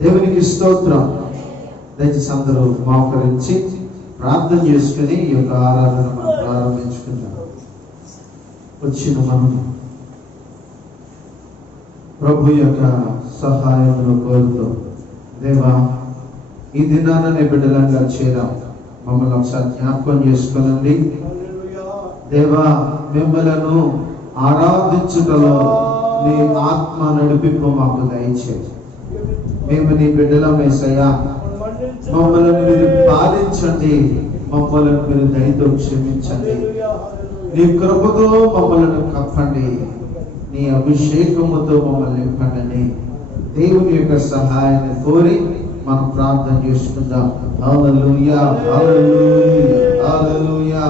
దేవునికి స్తోత్రం. దయచేసి అందరూ మోకరించి ప్రార్థన చేసుకుని ఈ యొక్క ఆరాధన మనం ప్రారంభించుకుందాం. వచ్చిన మనం ప్రభు యొక్క సహాయంలో కోరుతూ, దేవా ఈ దినాన నీ బిడ్డలంగా చేరాం, మమ్మల్ని ఒకసారి జ్ఞాపకం చేసుకోనండి. దేవా మిమ్మలను ఆరాధించుటలో నీ ఆత్మ నడిపింపు మాకు దయచేసి. మేము నీ బిడ్డలం యేసయ్యా, మమ్మల్ని మీరు పాలించండి, మమ్మల్ని మీరు దయతో క్షమించండి, నీ కృపతో మమ్మల్ని కప్పండి, నీ అభిషేకముతో మమ్మల్ని నింపండి. దేవుని యొక్క సహాయాన్ని కోరి మనం ప్రార్థన చేసుకుందాం. హల్లెలూయా, హల్లెలూయా, హల్లెలూయా.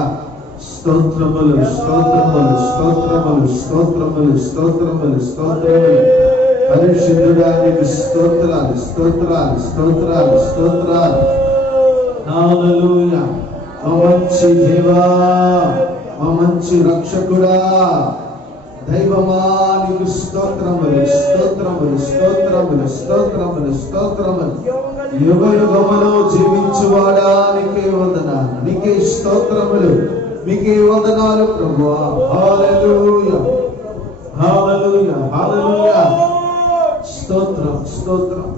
స్తోత్రములు, స్తోత్రములు, స్తోత్రములు, స్తోత్రములు, స్తోత్రములు, స్తోత్రములు. పరిశుద్ధుడా నీకు స్తోత్రాలు, స్తోత్రాలు, స్తోత్రాలు, స్తోత్రాలు. హల్లెలూయా. మా మంచి దేవా, మా మంచి రక్షకుడా, దైవమా నీకు స్తోత్రములు, స్తోత్రములు, స్తోత్రములు, స్తోత్రములు, స్తోత్రములు. యుగ యుగములో జీవించువాడా నీకే వందనాలు, నీకే స్తోత్రములు, నీకే వందనాలు ప్రభువా. హల్లెలూయా, హల్లెలూయా, హల్లెలూయా. స్తోత్రం, స్తోత్రం.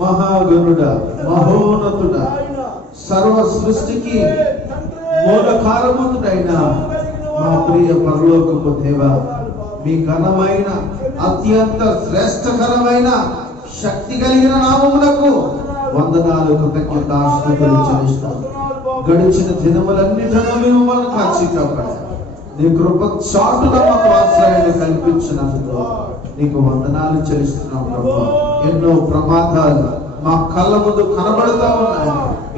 మహాగణుడా, మహోన్నతుడా, సర్వ సృష్టికి మూల కారణముడైన మా ప్రియ పరలోకపు దేవా, మీ ఘనమైన అత్యంత శ్రేష్టకరమైన శక్తి కలిగిన నామమునకు వందనాలు, కృతజ్ఞతాస్తుతులు చెల్లిస్తాం. గడిచిన దినములన్నిటిలో మేము మనం కాచి కాపాడారు. నీ కృప చాటున మాకు ఆశ్రయాన్ని కల్పించినందుకు నీకు వందనాలు చెల్లిస్తున్నాం ప్రభువా. ఎన్నో ప్రమాదాలు మా కళ్ళ ముందు కనబడుతూ ఉన్నాయి,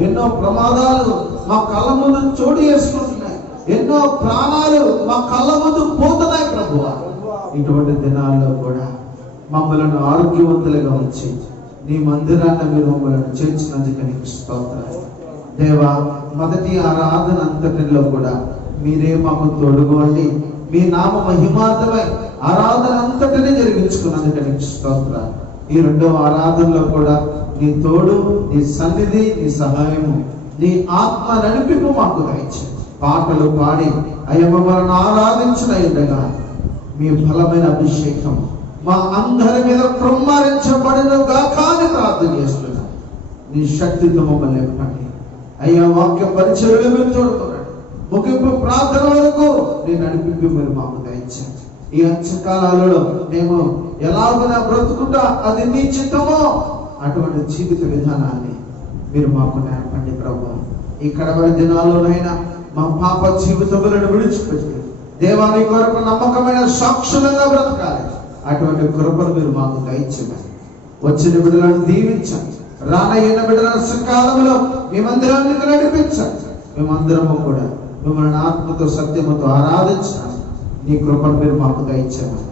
ఎన్నో ప్రమాదాలు మా కళ్ళ ముందు చోటు చేసుకుంటున్నాయి, ఎన్నో ప్రాణాలు మా కళ్ళ ముందు పోతున్నాయి ప్రభువా. ఇటువంటి దినాల్లో కూడా మమ్మలను ఆరోగ్యవంతులుగా ఉంచి నీ మందిరాన్ని మీరు మమ్మల్ని చేర్చినందుకు నీకు స్తోత్రాలు దేవా. మొదటి ఆరాధన అంతటిలో కూడా మీరే మాకు తోడుగోండి, మీ నామ మహిమార్థమై ఆరాధన అంతటినీ జరిగించుకున్నందుకు నీకు స్తోత్రాలు. ఈ రెండవ ఆరాధనలో కూడా నీ తోడు, నీ సన్నిధి, నీ సహాయము, నీ ఆత్మ నడిపింపు మాకు దయచేయండి. పాటలు పాడి అయ్యా మమ్మల్ని ఆరాధించిన ఉండగా మీ బలమైన అభిషేకం మా అందరి మీద కృమ్మరించబడిన గాక అని ప్రార్థన చేస్తున్నాను. నీ శక్తితో మమ్మల్ని నింపండి అయ్యా. వాక్య పరిచర్యలు మీరు తోడుతున్నాడు, ముగింపు ప్రార్థన వరకు నీ నడిపింపు మీరు మాకు దయచేయండి. ఈ అంచకాలలో మేము ఎలాగైనా బ్రతుకుంటా అది నీ చిత్తమో అటువంటి జీవిత విధానాన్ని మీరు మాకు నేర్పండి ప్రభువా. ఈ కడవరి దినాల్లోనైనా మా పాప జీవితములను విడిచిపెట్టి దేవాని కొరకు నమ్మకమైన సాక్షులంగా బ్రతకాలి. అటువంటి కృపను మీరు మాకు దయచేయండి. వచ్చిన బిడ్డలను దీవించండి, రానయ్యిన బిడ్డల సకాలంలో మీ మందిరానికి నడిపించండి. మేమందరము కూడా మిమ్మల్ని ఆత్మతో సత్యముతో ఆరాధించాలి. నీ కృపను మీరు మాకు దయచేయండి.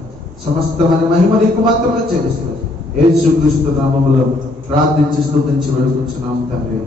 సమస్తమైన మహిమ నీకు మాత్రమే చెల్లిస్తున్నాం. యేసుక్రీస్తు నామములో ప్రార్థించి స్తుతించి వేడుకుంటున్నాము తండ్రి.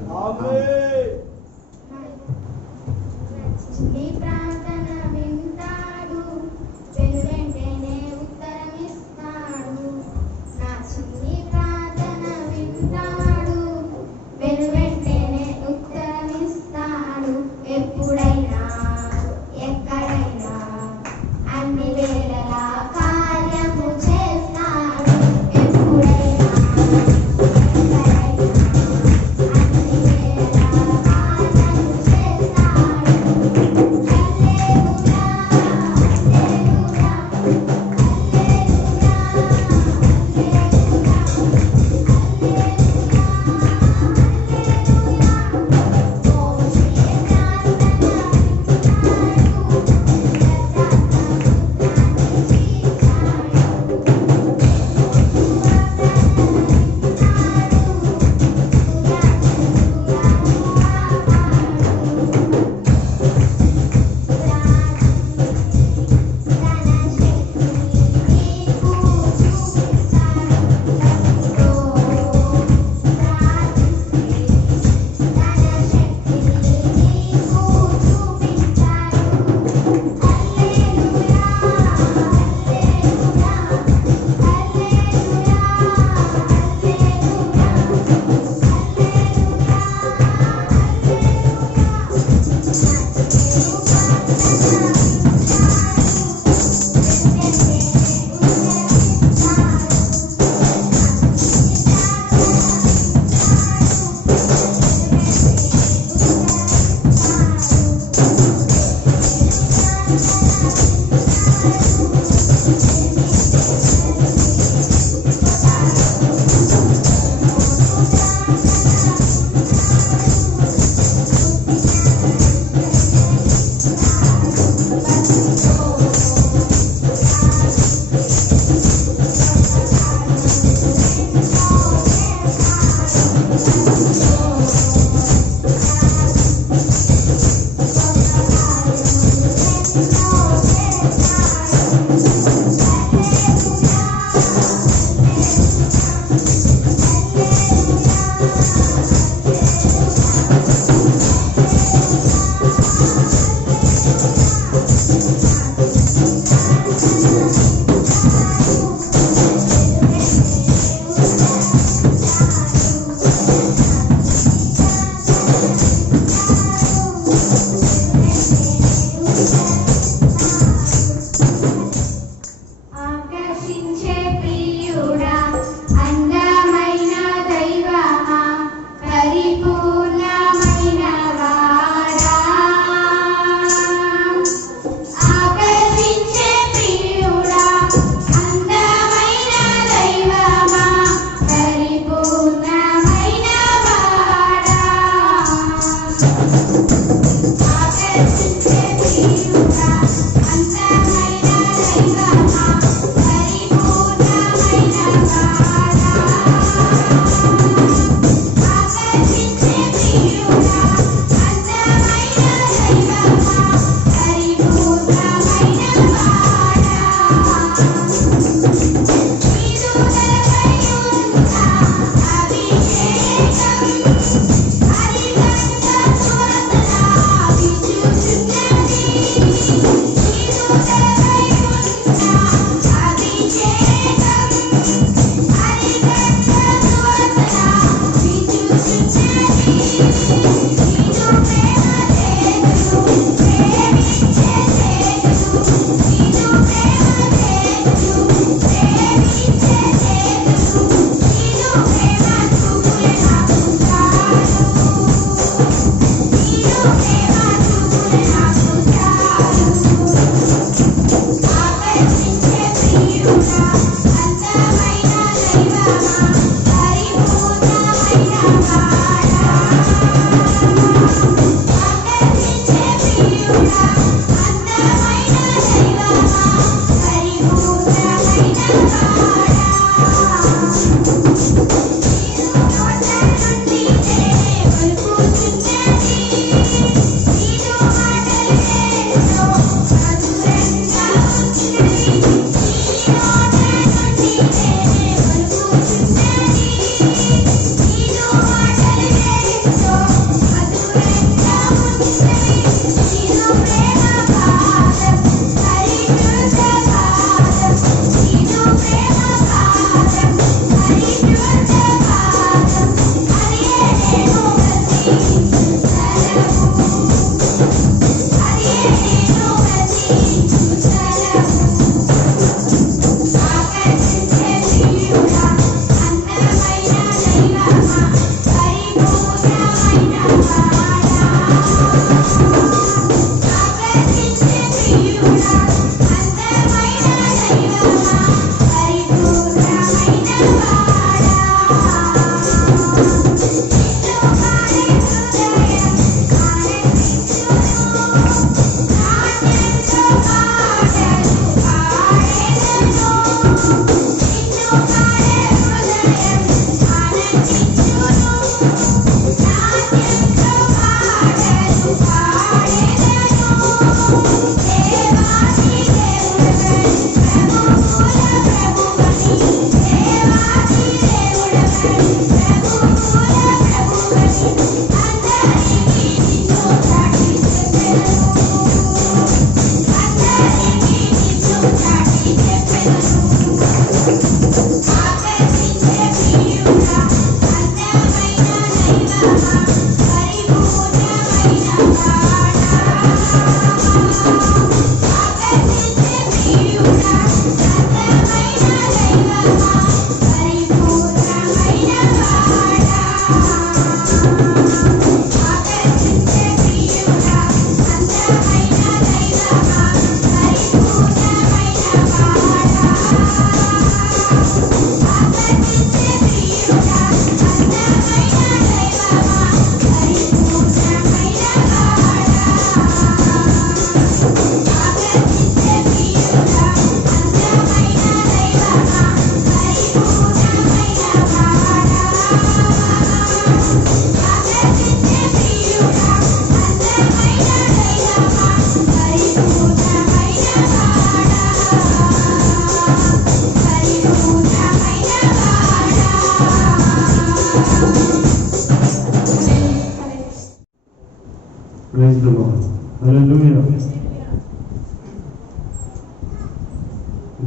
Praise the lord. హల్లెలూయా.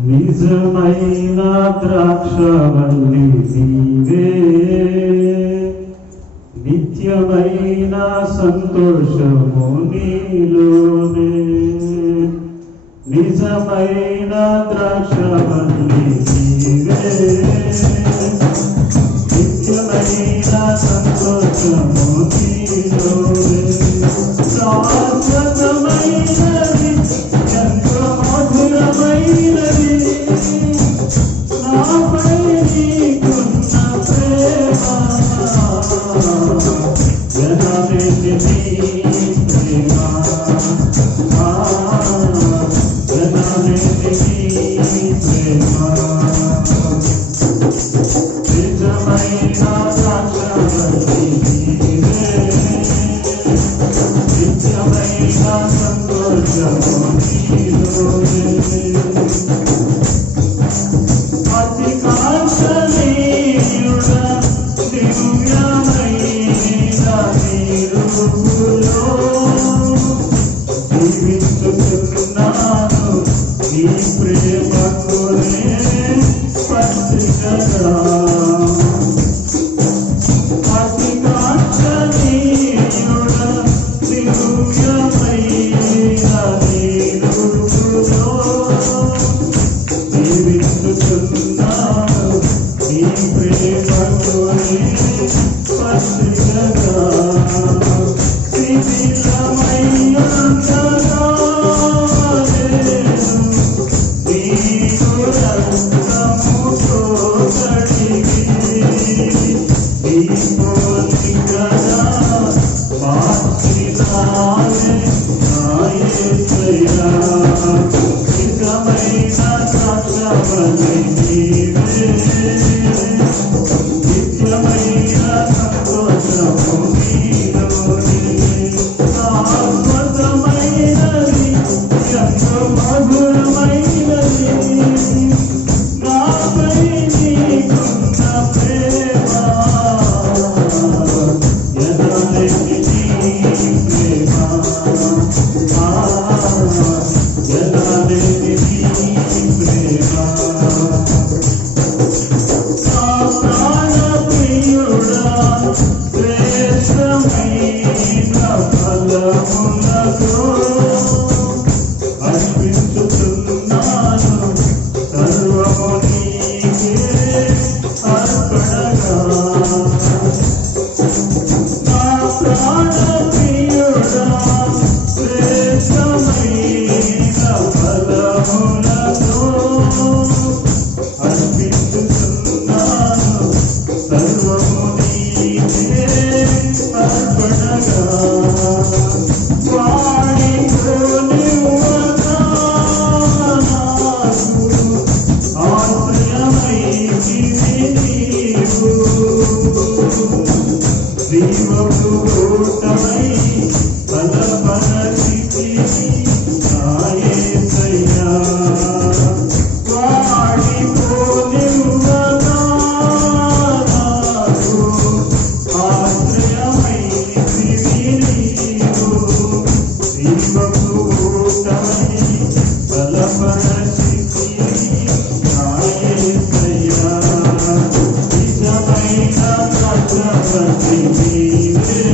నిజమైన ద్రాక్షవల్లి నీవే, నిత్యమైన సంతోషము నీలోనే. నిజమైన ద్రాక్షవల్లి నీవే, నిత్యమైన సంతోషము నీలోనే. శాశ్వతమైనది, ఎంతో మధురమైనది నాపై నీకున్న ప్రేమ. జనమిది నీ ప్రేమ, జనమిది నీ ప్రేమ. నిజమైన ద్రాక్షవల్లి నీవే, నిత్యమైన సంతోషము నీలోనే. అతి కాంక్షణీయుడా, దివ్యమైన నీ రూపులో జీవించుతున్నాను నీ ప్రేమకునే పత్రికగా. అతి కాంక్షణీయుడా, దివ్యమైన నీ రూపులో జీవించుతున్నాను నీ ప్రేమకునే పత్రికగా. శిథిలమయ్యుండగా నేను నీకు రక్తముతో కడిగి నీ పోలికగా మార్చినావే నా యేసయ్యా. నిజమైన ద్రాక్షవల్లి నీవే, నిత్యమైన సంతోషము నీలోనే. శాశ్వతమైనది, ఎంతో మధురమైనది నాపై నీకున్న ప్రేమ. ఎనలేని నీ ప్రేమ, ఎనలేని నీ ప్రేమ. నా ప్రాణప్రియుడా, శ్రేష్టమైన ఫలములతో అర్పించుతున్నాను సర్వము నీకే అర్పణగా. నా ప్రాణప్రియుడా, శ్రేష్టమైన ఫలములతో అర్పించుతున్నాను సర్వము నీకే అర్పణగా. వాడిపోనివ్వగా నాకు ఆశ్రయమైతివి నీవు. జీవపు ఊటమై బలపరచితివి నా యేసయ్యా. వాడిపోనివ్వగా నాకు ఆశ్రయమైతివి నీవు. జీవపు ఊటమై బలపరచితివి నా యేసయ్యా. నిజమైన ద్రాక్షవల్లి నీవే,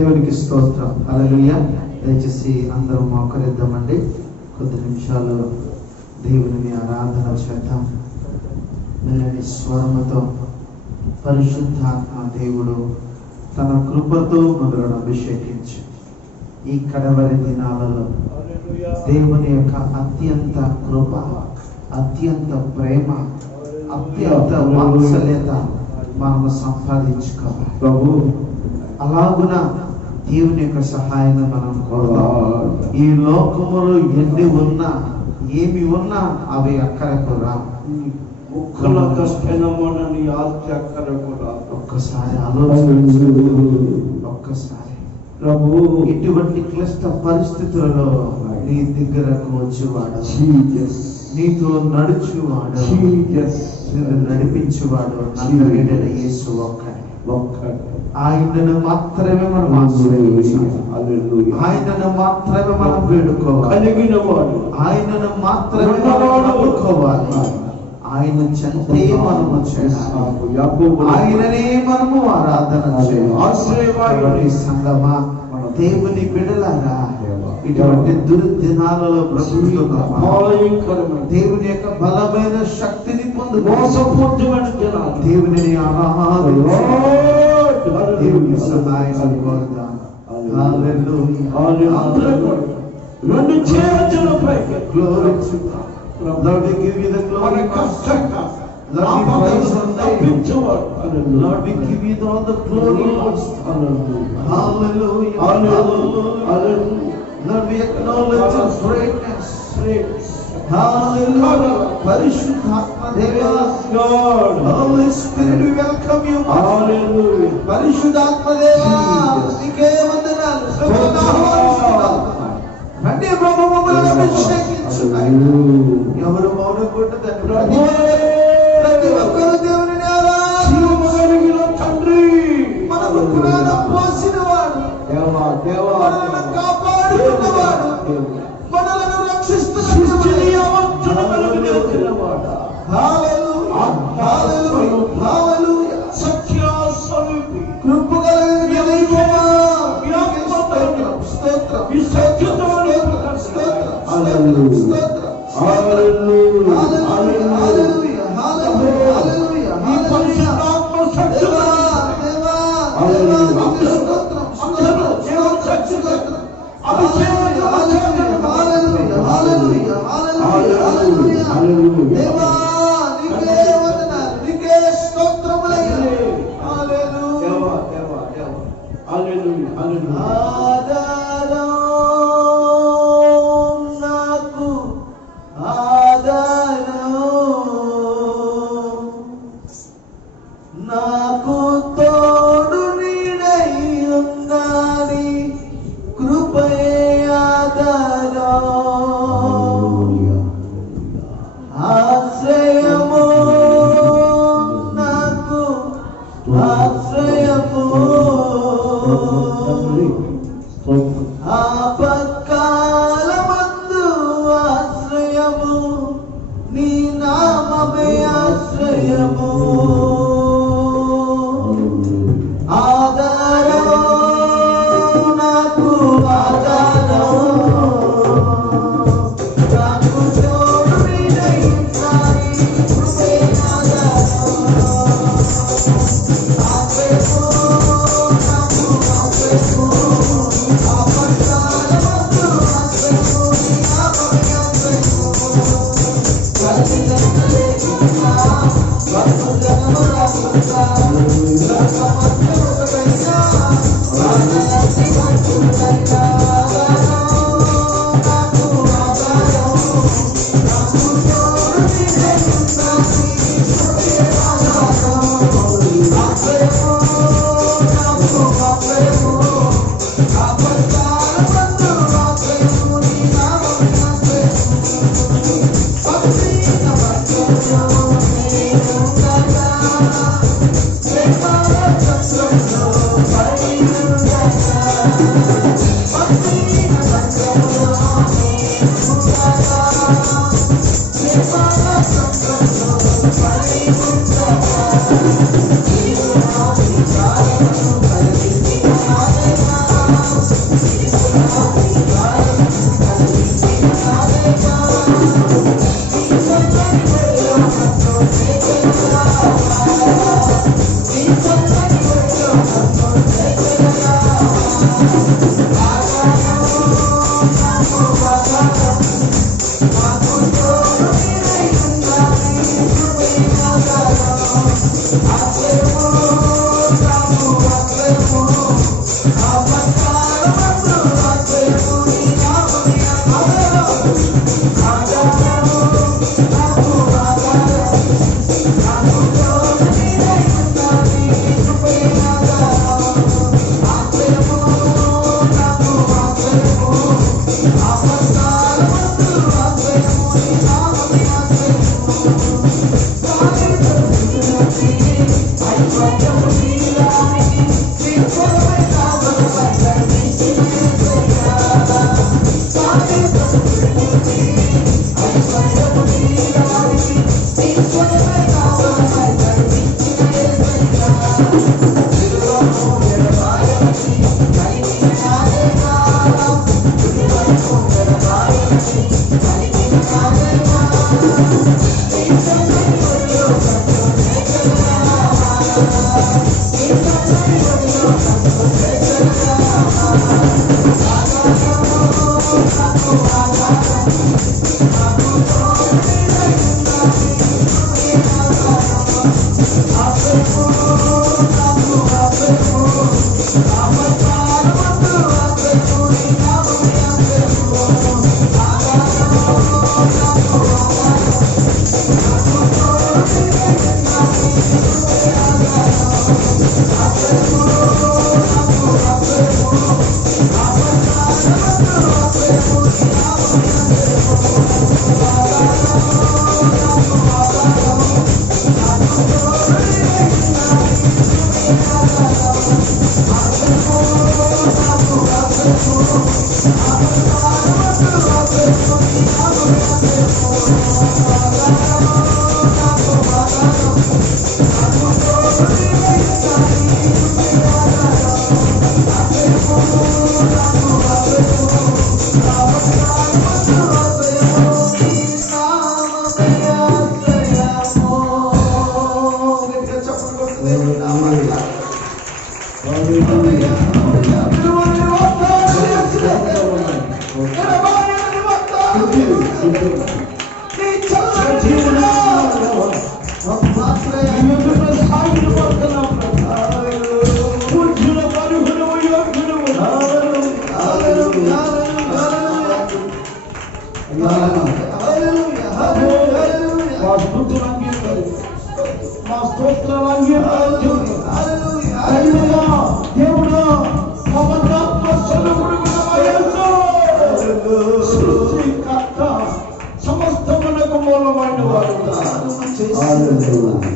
దేవునికి స్తోత్రం. హల్లెలూయా. దయచేసి అందరం మోకరిద్దామండి. కొద్ది నిమిషాలు దేవుని ఆరాధన చేద్దాం. మెల్లని స్వరముతో పరిశుద్ధాత్మ దేవుడు తన కృపతో మనలను అభిషేకించి ఈ కడవరి దినాలలో దేవుని యొక్క అత్యంత కృప, అత్యంత ప్రేమ, అత్యంత వాత్సల్యత మనము సంపాదించుకోవాలి ప్రభు. అలాగున దేవుని యొక్క సహాయాన్ని మనం కోరుతాం. ఈ లోకములో ఎన్ని ఉన్నా ఏమి ఉన్నా అవి అక్కడకు రా. ఒక్కసారి ఆలోచించు. ఒక్కసారి ప్రభు ఇటువంటి క్లిష్ట పరిస్థితులలో నీ దగ్గరకు వచ్చేవాడు, నీతో నడుచువాడు, నిన్ను నడిపించేవాడు యేసు ఒక్కడే. ఆయనను మాత్రమే మనం ఆశ్రయించాలి. ఆయనను మాత్రమే మనం వేడుకోవాలి. ఆయనను మాత్రమే మనం నమ్ముకోవాలి. ఆయన చెంతే మనము చేయాలి. ఆయననే మనము ఆరాధన చేయాలి. సంగమా, దేవుని బిడ్డలారా, ఇటువంటి దుర్దినాలలో బ్రతుకుతున్నాము. దేవుని యొక్క బలమైన శక్తిని పొందుకోసపూర్తమైన దేవుని దేవుని సహాయం కోరుతాం. రెండు చేతులు పైకి glory to God. Lord, we give you the glory. Lord, we praise your name. Lord, we give you all the glory. Hallelujah. Hallelujah. Lord, we acknowledge your greatness. Hallelujah. Parishuddhatma Deva. God. Holy Spirit, we welcome you. Hallelujah. Parishuddhatma Deva. Nike vandanalu. రండి ప్రభు, మమ్మల్ని అభిషేకించున్నాడు. ఎవరు మౌనకుంటుందండి? ప్రతి ఒక్కరు దేవుని ఆరాధించు. తండ్రి మనకు ప్రాణం పోసినవాడు, మనల్ని కాపాడుతున్నవాడు, మనలను రక్షిస్తున్నవాడు. హల్లెలూయా, హల్లెలూయా, హల్లెలూయా. సత్య స్వరూపి, కృపగల దైవమా, స్తోత్రం, స్తోత్రం. Hallelujah. Hallelujah. Hallelujah. Hallelujah. నాకు తోడు నీడై ఉన్నది కృపయే ఆధారం. ఆశ్రయము నాకు ఆశ్రయము, ఆపత్కాలమందు ఆశ్రయము, నీ నామమే ఆశ్రయము. Hallelujah.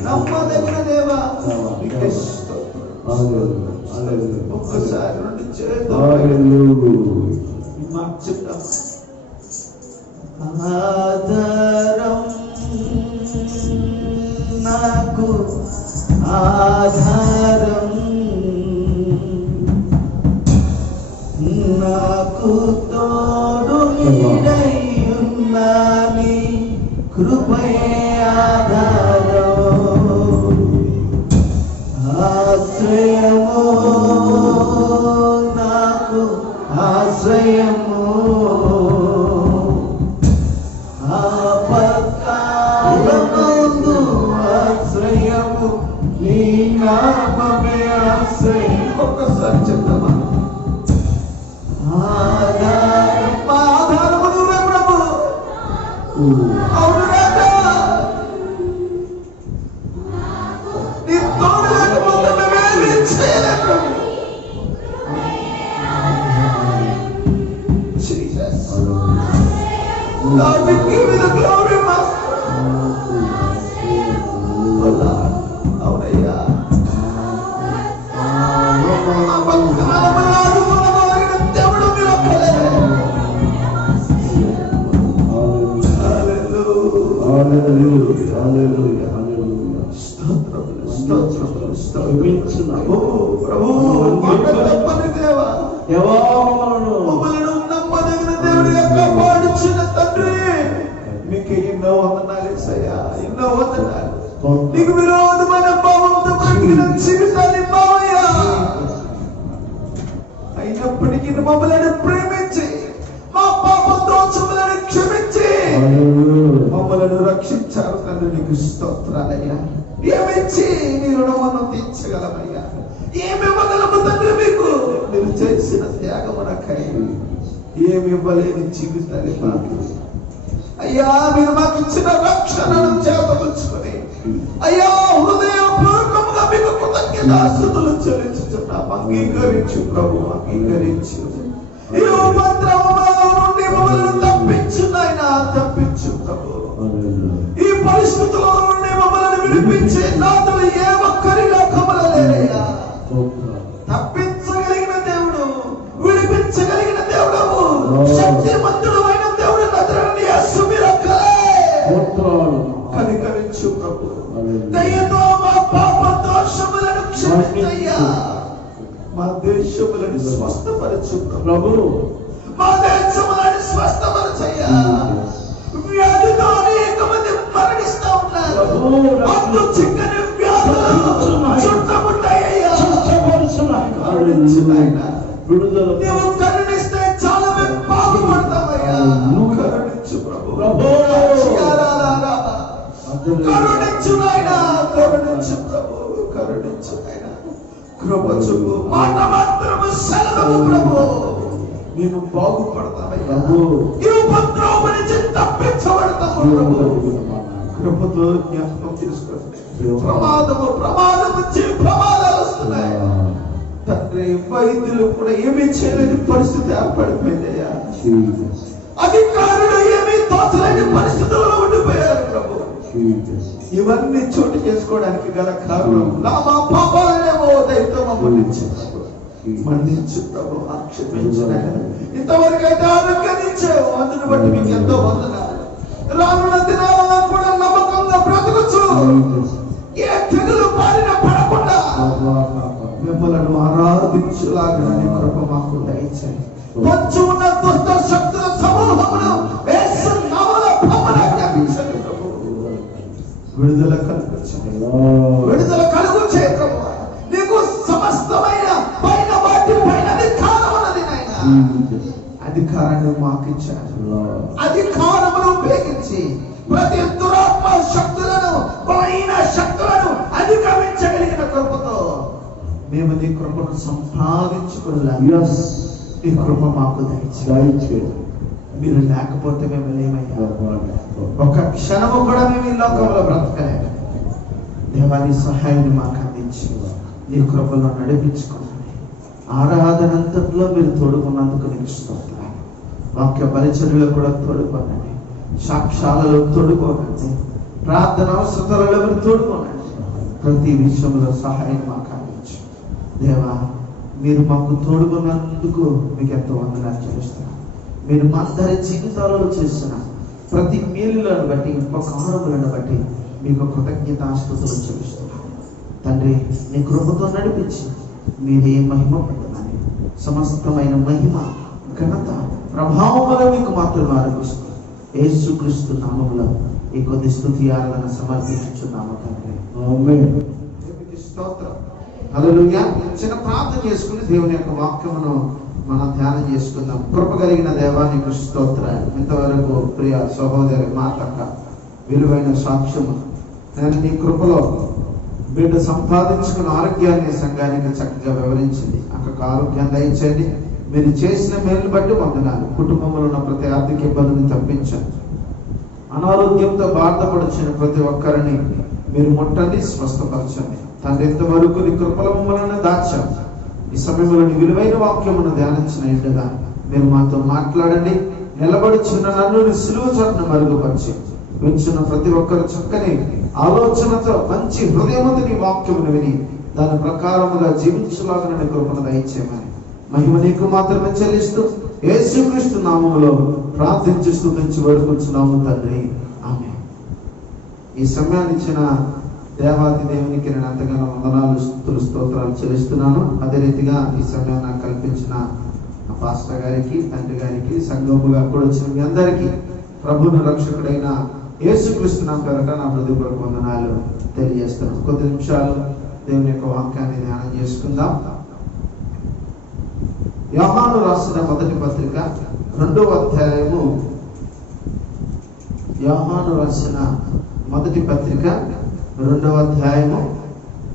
నమ్మదగిన దేవా ఒక్కసారి రెండు చేతులు చెప్తాం. ఆధారం నాకు ఆధారం నాకు తోడు నీడై ఉన్నాని కృపయే ఆధారం ఆశ్రయము నాకు ఆశ్రయము ఆపత్కాలమందు ఆశ్రయము నీ నామమే ఆశ్రయం. ఒక్కసారి చెప్తామా? ఆధారం ఆధారము నువ్వే ప్రభు. అవును రాజా, నీ తోడు లేకపోతే మేమేమీ చేయలేం ప్రభు. Jesus, Lord, we give you the glory, Master. Oh Lord, అవునయ్యా, అపత్కాలములాగు మనవారిన దేవుడు మీరు ఒక్కలే. నమ్మదగిన దేవుడిగా కాపాడుచున్న తండ్రి, మీకు ఎన్నో వందనాలేసయ్యా, ఎన్నో వందనాలు. నీకు విరోధమైన భావంతో బ్రతికిన జీవితాన్ని బావయ్యా, అయినప్పటికీ మమ్మల్ని ప్రేమించి మా పాప దోషములను క్షమించి మమ్మల్ని రక్షించారు తండ్రి. నీకు స్తోత్రాలయ్యా. ఏమిచ్చి నీ రుణమును తీర్చగలమయ్యా, ఏమి ఇవ్వగలము తండ్రి మీకు? మీరు చేసిన త్యాగమునకై ఏమి ఇవ్వలేని జీవితాన్ని మాకు అయ్యా మీరు మాకు ఇచ్చిన రక్షణను చేతపుచ్చుకొని అయ్యా హృదయపూర్వకముగా మీకు కృతజ్ఞతాస్తుతులు చెల్లించుచున్నాం. అంగీకరించు ప్రభు, అంగీకరించు. ఈ ఉపద్రవముల నుండి మమ్మల్ని తప్పించు నాయనా, తప్పించు ప్రభు. ఈ పరిస్థితుల నుండి మమ్మల్ని విడిపించే నాథులు ఏ ఒక్కరిగా కమలలేరయ్యా. తప్పించగలిగిన దేవుడు, విడిపించగలిగిన దేవుడవు, శక్తిమంతుడు అయిన దేవుడు నజరేయుడైన యేసు మీరొక్కరే. కనికరించు ప్రభు. దయతో మా పాప దోషములను క్షమించయ్యా. మా దేశములను స్వస్థపరచు ప్రభు. మా దేశములను స్వస్థపరచయ్యా. వ్యాధితో అనేక మంది మరణిస్తా ఉన్నారు. అందు చిక్కని వ్యాధులు చుట్టముట్టాయ్యా. నీవు కరుణిస్తే చాలా మేము బాగుపడతామయ్యా. కరుణించు ప్రభు. కరుణించు నాయనా, కరుణించు ప్రభు, కరుణించు నాయనా. కృప చూపు. మాట మాత్రము సెలవు ప్రభు. నేను బాగుపడతామయ్యా. ఈ ఉపద్రవం నుంచి తప్పించబడతాము ప్రభు. కృపతో జ్ఞాపకం చేసుకోండి. ప్రమాదము ప్రమాదాలు వస్తున్నాయి తండ్రి. వైద్యులు కూడా ఏమీ చేయలేని పరిస్థితి ఏర్పడిపోయిందయ్యా. అధికారులు ఏమీ తోచలేని పరిస్థితుల్లో ఉండిపోయారు ప్రభు. ఇవన్నీ చోటు చేసుకోవడానికి గల కారణం మా పాపాలనేమో దయతో మన్నించు ప్రభు. క్షమించు. ఇంతవరకు అయితే ఆరోగ్యాన్నిచ్చావు, అందుని బట్టి మీకు ఎంతో వందనాలు. రానున్న దినాలలో కూడా నమ్మకంగా బ్రతకచ్చు. ఏ తెగులు బారిన పడకుండా మిమ్మల్ని ఆరాధించులాగా కృప మాకు దయచేయండి. వచ్చి ఉన్న దుష్ట శక్తుల సమూహమును యేసు నామములో భ్రమణాజ్ఞాపించండి ప్రభు. విడుదల కలుగు చేయ ప్రభు. నీకు సమస్తమైన పైన వాటి పైన అధికారం ఉన్నది నాయనా. అధికారాన్ని మాకు ఇచ్చారు. అధికారమును ఉపయోగించి ప్రతి దురాత్మ శక్తులను, బలహీన శక్తులను అధిగమించగలిగిన కృపతో మేము నీ కృపను సంపాదించుకోలేము. ఈ కృప మాకు దయచేయండి. మీరు లేకపోతే మేము లేమయ్యా. ఒక క్షణము కూడా మేము ఈ లోకంలో బ్రతకలేము. దేవాని సహాయాన్ని మాకు అందించి నీ కృపలో నడిపించుకోండి. ఆరాధనంతట్లో మీరు తోడుకున్నందుకు నీకు స్తోత్రాలు. వాక్య పరిచర్యలో కూడా తోడుకోనండి. సాక్ష్యాలలో తోడుకోనండి. ప్రార్థన అవసరాలలో మీరు తోడుకోనండి. ప్రతి విషయంలో సహాయాన్ని మాకు అందించు దేవా. మీరు మాకు తోడుకున్నందుకు మీకు ఎంతో వందనాలు చెల్లిస్తున్నాను. మీరు మా అందరి జీవితాలలో చేసిన ప్రతి మేలులను బట్టి, ఉపకారములను బట్టి మీకు కృతజ్ఞతాస్తుతులు చెల్లిస్తున్నాను తండ్రి. నీ కృపతో నడిపించి మీరే మహిమ పొందమని సమస్తమైన మహిమ, ఘనత, ప్రభావములు మీకు మాత్రమే ఆరోపిస్తుంది. యేసుక్రీస్తు నామములో ఈ కొద్ది స్తుతి ఆరాధన సమర్పించుచున్నాము తండ్రి. ఆమేన్. స్తోత్రం. హల్లెలూయా. చిన్న ప్రార్థన చేసుకుని దేవుని యొక్క వాక్యమును మనం ధ్యానం చేసుకుందాం. కృప కలిగిన దేవానికి స్తోత్రాలు. ఇంతవరకు ప్రియ సహోదరి మాతక్క విలువైన సాక్ష్యము. నేను నీ కృపలో బిడ్డ సంపాదించుకున్న ఆరోగ్యాన్ని సంఘానికి చక్కగా వివరించింది. అక్కడ ఆరోగ్యం దయచేయండి. మీరు చేసిన మేలు బట్టి వందనాలు. కుటుంబంలో ఉన్న ప్రతి ఆర్థిక ఇబ్బందిని తప్పించండి. అనారోగ్యంతో బాధపడుచున్న ప్రతి ఒక్కరిని మీరు ముట్టండి, స్వస్థపరచండి తండ్రి. ఇంతవరకు నీ కృపల మమ్మల్ని దాచాం. ఈ సమయంలో నీ విలువైన వాక్యమును ధ్యానించిన ఇండుగా మీరు మాతో మాట్లాడండి. నిలబడుచున్న నన్ను నీ సిలువ చాటును మరుగుపరిచి వించున్న ప్రతి ఒక్కరు చక్కని ఆలోచనతో మంచి హృదయముతో నీ వాక్యమును విని దాని ప్రకారముగా జీవించలాగా నీ కృపను దయచేయమని మహిమ నీకు మాత్రమే చెల్లిస్తూ యేసుక్రీస్తు నామములో ప్రార్థించి స్తుతించి వేడుకొంచున్నాము తండ్రి. ఆమేన్. ఈ సమయాన్ని ఇచ్చిన దేవాది దేవునికి నేను ఎంతగానో వందనాలు, స్తుతులు, స్తోత్రాలు చెల్లిస్తున్నాను. అదే రీతిగా ఈ సమయం నాకు కల్పించిన పాస్టర్ గారికి, తండ్రి గారికి, సంఘముగా కూడా వచ్చిన మీ అందరికీ ప్రభువును రక్షకుడైన యేసుక్రీస్తు నామం పేరట నా హృదయపూర్వక వందనాలు తెలియజేస్తున్నాను. కొద్ది నిమిషాలు దేవుని యొక్క వాక్యాన్ని ధ్యానం చేసుకుందాం. యోహాను రాసిన మొదటి పత్రిక 2వ అధ్యాయము. యోహాను రాసిన మొదటి పత్రిక 2వ అధ్యాయము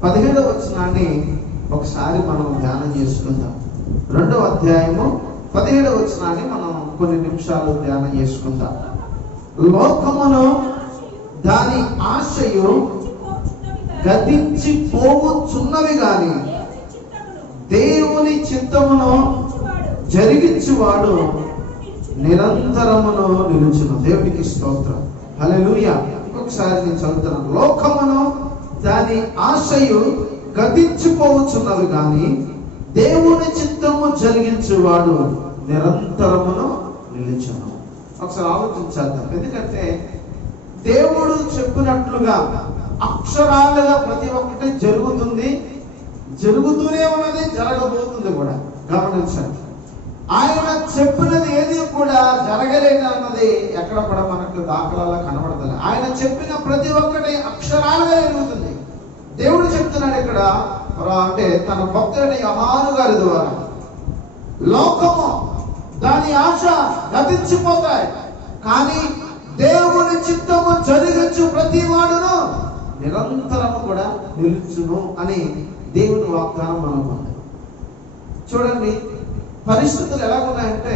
17వ వచనాన్ని ఒకసారి మనం ధ్యానం చేసుకుందాం. 2వ అధ్యాయము 17వ వచనాన్ని మనం కొన్ని నిమిషాలు ధ్యానం చేసుకుందాం. లోకమును దాని ఆశయు గతించి పోవచ్చున్నవి గాని దేవుని చిత్తమును జరిగించువాడు నిరంతరమును నిలుచును. దేవునికి స్తోత్రం. హల్లెలూయా. ఇంకొకసారి నేను చదువుతున్నాను. లోకమును దాని ఆశయు గతించిపోవచ్చున్నవి గాని దేవుని చిత్తము జరిగించువాడు నిరంతరమును నిలుచును. ఒకసారి ఆలోచించేద్దాం. ఎందుకంటే దేవుడు చెప్పినట్లుగా అక్షరాలుగా ప్రతి ఒక్కటి జరుగుతుంది, జరుగుతూనే ఉన్నది, జరగబోతుంది కూడా. గమనించండి, ఆయన చెప్పినది ఏది కూడా జరగలేదు అన్నది ఎక్కడ కూడా మనకు దాఖలాలా కనబడదు. ఆయన చెప్పిన ప్రతి ఒక్కటి అక్షరాలుగా జరుగుతుంది. దేవుడు చెప్తున్నాడు ఇక్కడ, అంటే తన భక్తుడైన యోహాను గారి ద్వారా, లోకము దాని ఆశ గతించిపోతాయి కానీ దేవుని చిత్తము జరిగించు ప్రతి వాడును నిరంతరము కూడా నిలుచును అని దేవుని వాగ్దానం మనకు ఉంది. చూడండి, పరిస్థితులు ఎలా ఉన్నాయంటే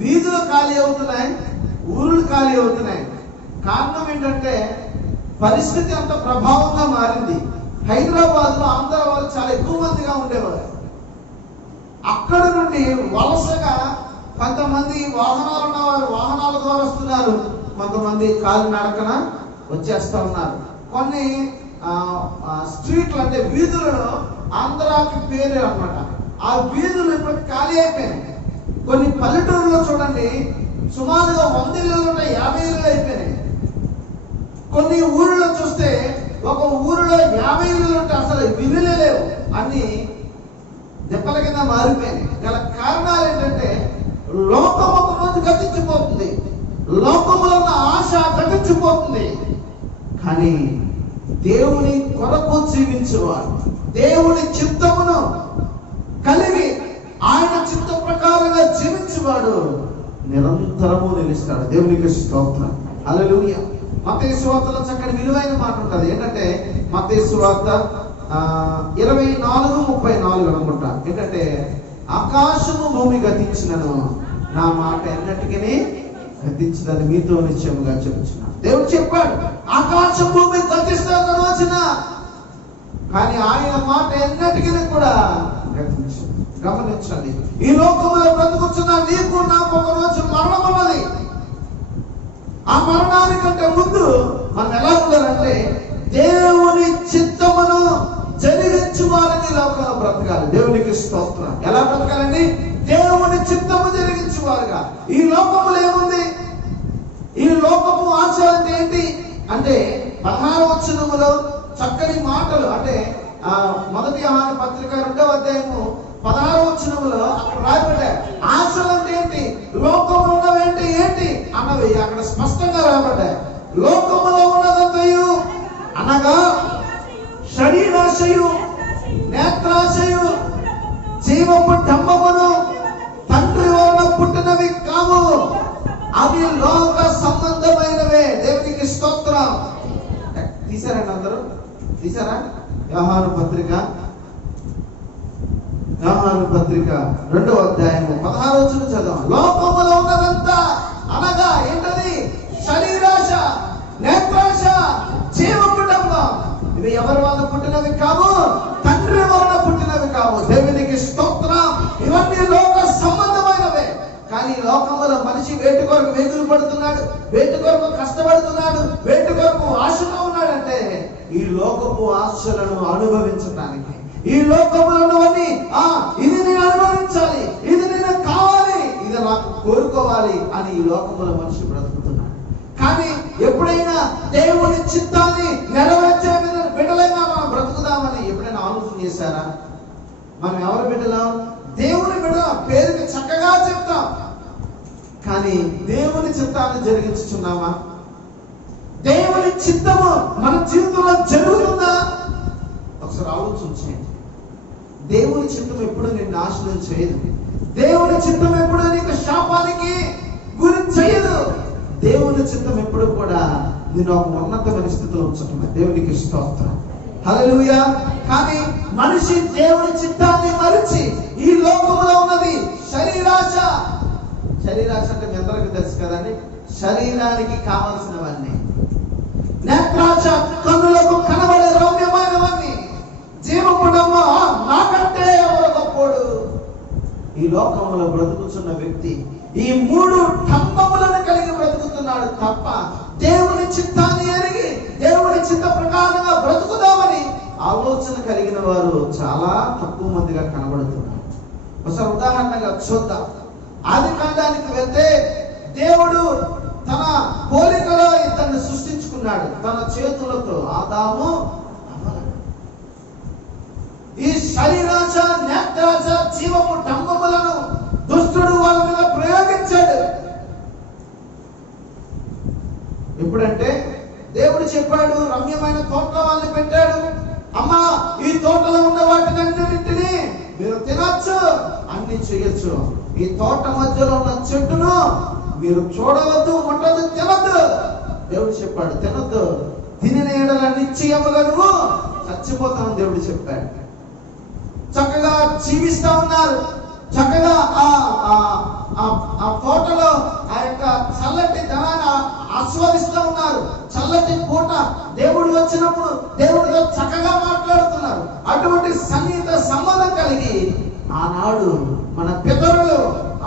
వీధులు ఖాళీ అవుతున్నాయి, ఊరులు ఖాళీ అవుతున్నాయి. కారణం ఏంటంటే పరిస్థితి అంత ప్రభావంగా మారింది. హైదరాబాద్ లో ఆంధ్ర వాళ్ళు చాలా ఎక్కువ మందిగా ఉండేవారు. అక్కడ నుండి వలసగా కొంతమంది వాహనాలు ఉన్నవారు వాహనాల ద్వారా వస్తున్నారు, కొంతమంది కాలినడకన వచ్చేస్తా ఉన్నారు. కొన్ని స్ట్రీట్లు అంటే వీధులలో ఆంధ్రాకి పేరు అన్నమాట. ఆ వీధులు ఇప్పుడు ఖాళీ అయిపోయినాయి. కొన్ని పల్లెటూరులో చూడండి, సుమారుగా 100 ఇళ్ళు ఉంటాయి, 50 ఇళ్ళు అయిపోయినాయి. కొన్ని ఊళ్ళో చూస్తే ఒక ఊరిలో 50 ఇళ్ళు ఉంటే అసలు ఇల్లులే లేవు, అన్ని దెబ్బల కింద మారిపోయినాయి. గల కారణాలు ఏంటంటే లోకం ఒక రోజు గతించిపోతుంది, లోకంలో ఉన్న ఆశ గతించిపోతుంది. కానీ దేవుని కొరకు జీవించేవాడు, దేవుని చిత్తమును కలిగి ఆయన చిత్త ప్రకారంగా జీవించేవాడు నిరంతరము నిలుస్తాడు. దేవునికి స్తోత్రం. హల్లెలూయా. మత్తయి సువార్తలో చక్కని విలువైన మాట ఉంటుంది. ఏంటంటే మత్తయి సువార్త 24:34 అనుకుంటా. ఏంటంటే ఆకాశము భూమి గతించినను నా మాట ఎన్నటికీ గతించదని మీతో నిశ్చయముగా చెప్తున్నా. దేవుడు చెప్పాడు, ఆకాశం భూమి గతిస్తున్న రోజున, కానీ ఆయన మాట ఎన్నటికీ కూడా గతించదు. గమనించండి, ఈ లోకంలో బ్రతుకుతున్న నీకు నాకు ఒక రోజు మరణం ఉన్నది. ఆ మరణానికంటే ముందు మనం ఎలా ఉండాలంటే దేవుని చిత్తమును జరిగించు వారిని లోకంలో బ్రతకాలి. దేవునికి స్తోత్రం. ఎలా బ్రతకాలండి? దేవుని చిత్తము జరిగించు వారుగా. ఈ లోకములో ఏముంది? ఈ లోకము ఆశ అంటే ఏంటి అంటే 16వ వచనములో చక్కని మాటలు, అంటే 1 యోహాను పత్రిక 2వ అధ్యాయము 16వ వచనములో అక్కడ రాయబడ్డాయి. ఆశలు అంటే ఏంటి, లోకములో ఉన్నవేంటి ఏంటి అన్నవి అక్కడ స్పష్టంగా రాయబడ్డాయి. లోకములో ఉన్నదంతయు అనగా శరీరాశయు, నేత్రాశయు, జీవపు డంబమును తండ్రి వలన పుట్టినవి కావు, అవి లోక సంబంధమైనవే. దేవునికి స్తోత్రం. తీసారండి అందరూ? తీసారా? యోహాను పత్రిక 2వ అధ్యాయము 16వ వచనం చదవం. లోకములో ఉన్నదంతా అనగా ఏంటది? శరీరాశ, నేత్రాశ, జీవపు డంబం. ఇవి ఎవరి వల్ల పుట్టినవి కావు, తండ్రి వలన పుట్టినవి కావు. దేవునికి స్తోత్రం. ఇవన్నీ లోక సంబంధమైనవే. కానీ లోకంలో మనిషి వేటి కొరకు వేగులు పడుతున్నాడు, వేటి కొరకు కష్టపడుతున్నాడు, వేటి కొరకు ఆశతో ఉన్నాడంటే ఈ లోకపు ఆశలను అనుభవించడానికి, ఈ లోకంలో ఉన్నవన్నీ ఇది నేను అనుభవించాలి, ఇది నేను కావాలి, ఇది నాకు కోరుకోవాలి అని ఈ లోకంలో మనిషి బ్రతుకుతున్నాడు. కానీ ఎప్పుడైనా దేవుని చిత్తాన్ని నెరవేర్చే బిడ్డలైనా మనం బ్రతుకుదామని ఎప్పుడైనా ఆలోచన చేశారా? మనం ఎవరు బిడ్డలం? దేవుని బిడ్డ. పేరుకి చక్కగా చెప్తాం, కానీ దేవుని చిత్తాన్ని జరిగించుచున్నామా? దేవుని చిత్తము మన జీవితంలో జరుగుతుందా? ఒకసారి ఆలోచించండి. దేవుని చిత్తం ఎప్పుడు నిన్ను నాశనం చేయదు. దేవుని చిత్తం ఎప్పుడు నీకు శాపానికి గురి చేయదు. దేవుని చిత్తం ఎప్పుడు కూడా నిన్ను ఒక ఉన్నతమైన స్థితిలో ఉంచటమే. దేవునికి స్తోత్రం. హల్లెలూయా. కానీ మనిషి దేవుని చిత్తాన్ని మరిచి ఈ లోకములో ఉన్నది శరీరాశ. శరీరాశ అంటే మీ అందరికీ తెలుసు కదండి, శరీరానికి కావలసినవన్నీ. నేత్రాశ, కన్నులకు కనబడే రమ్యమైనవన్నీ. జీవపుడమ్మ, నాకంటే ఎవరు గొప్పోడు. ఈ లోకంలో బ్రతుకుతున్న వ్యక్తి ఈ 3 డంబములను కలిగి బ్రతుకుతున్నాడు తప్ప దేవుని చిత్తాన్ని ఎరిగి దేవుని చిత్త ప్రకారంగా బ్రతుకుదామని ఆలోచన కలిగిన వారు చాలా తక్కువ మందిగా కనబడుతున్నారు. ఒకసారి ఉదాహరణగా చూద్దాం. ఆదికాండానికి వెళ్తే దేవుడు తన పోలికలో ఇతన్ని సృష్టించుకున్నాడు తన చేతులతో, ఆదాము అవ్వలను. ఈ శరీరాశ, నేత్రాశ, జీవపు డంబములను దుష్టుడు వాళ్ళ మీద ప్రయోగించాడు. ఎప్పుడంటే దేవుడు చెప్పాడు, రమ్యమైన తోట వాళ్ళని పెట్టాడు. అమ్మా, ఈ తోటలో ఉన్న వాటిని అన్నిటిని మీరు తినచ్చు, అన్ని చేయొచ్చు. ఈ తోట మధ్యలో ఉన్న చెట్టును మీరు చూడవద్దు, ముట్టదు, తినద్దు. దేవుడు చెప్పాడు, తినద్దు. తినిన ఎడల నిశ్చయముగా నువ్వు చచ్చిపోతామని దేవుడు చెప్పాడు. చక్కగా జీవిస్తా ఉన్నారు. చక్కగా ఆ తోటలో ఆ యొక్క చల్లటి ధనాన్ని ఆస్వాదిస్తూ ఉన్నారు. చల్లటి పూట దేవుడు వచ్చినప్పుడు దేవుడితో చక్కగా మాట్లాడుతున్నారు. అటువంటి సన్నిహిత సంబంధం కలిగి ఆనాడు మన పితరులు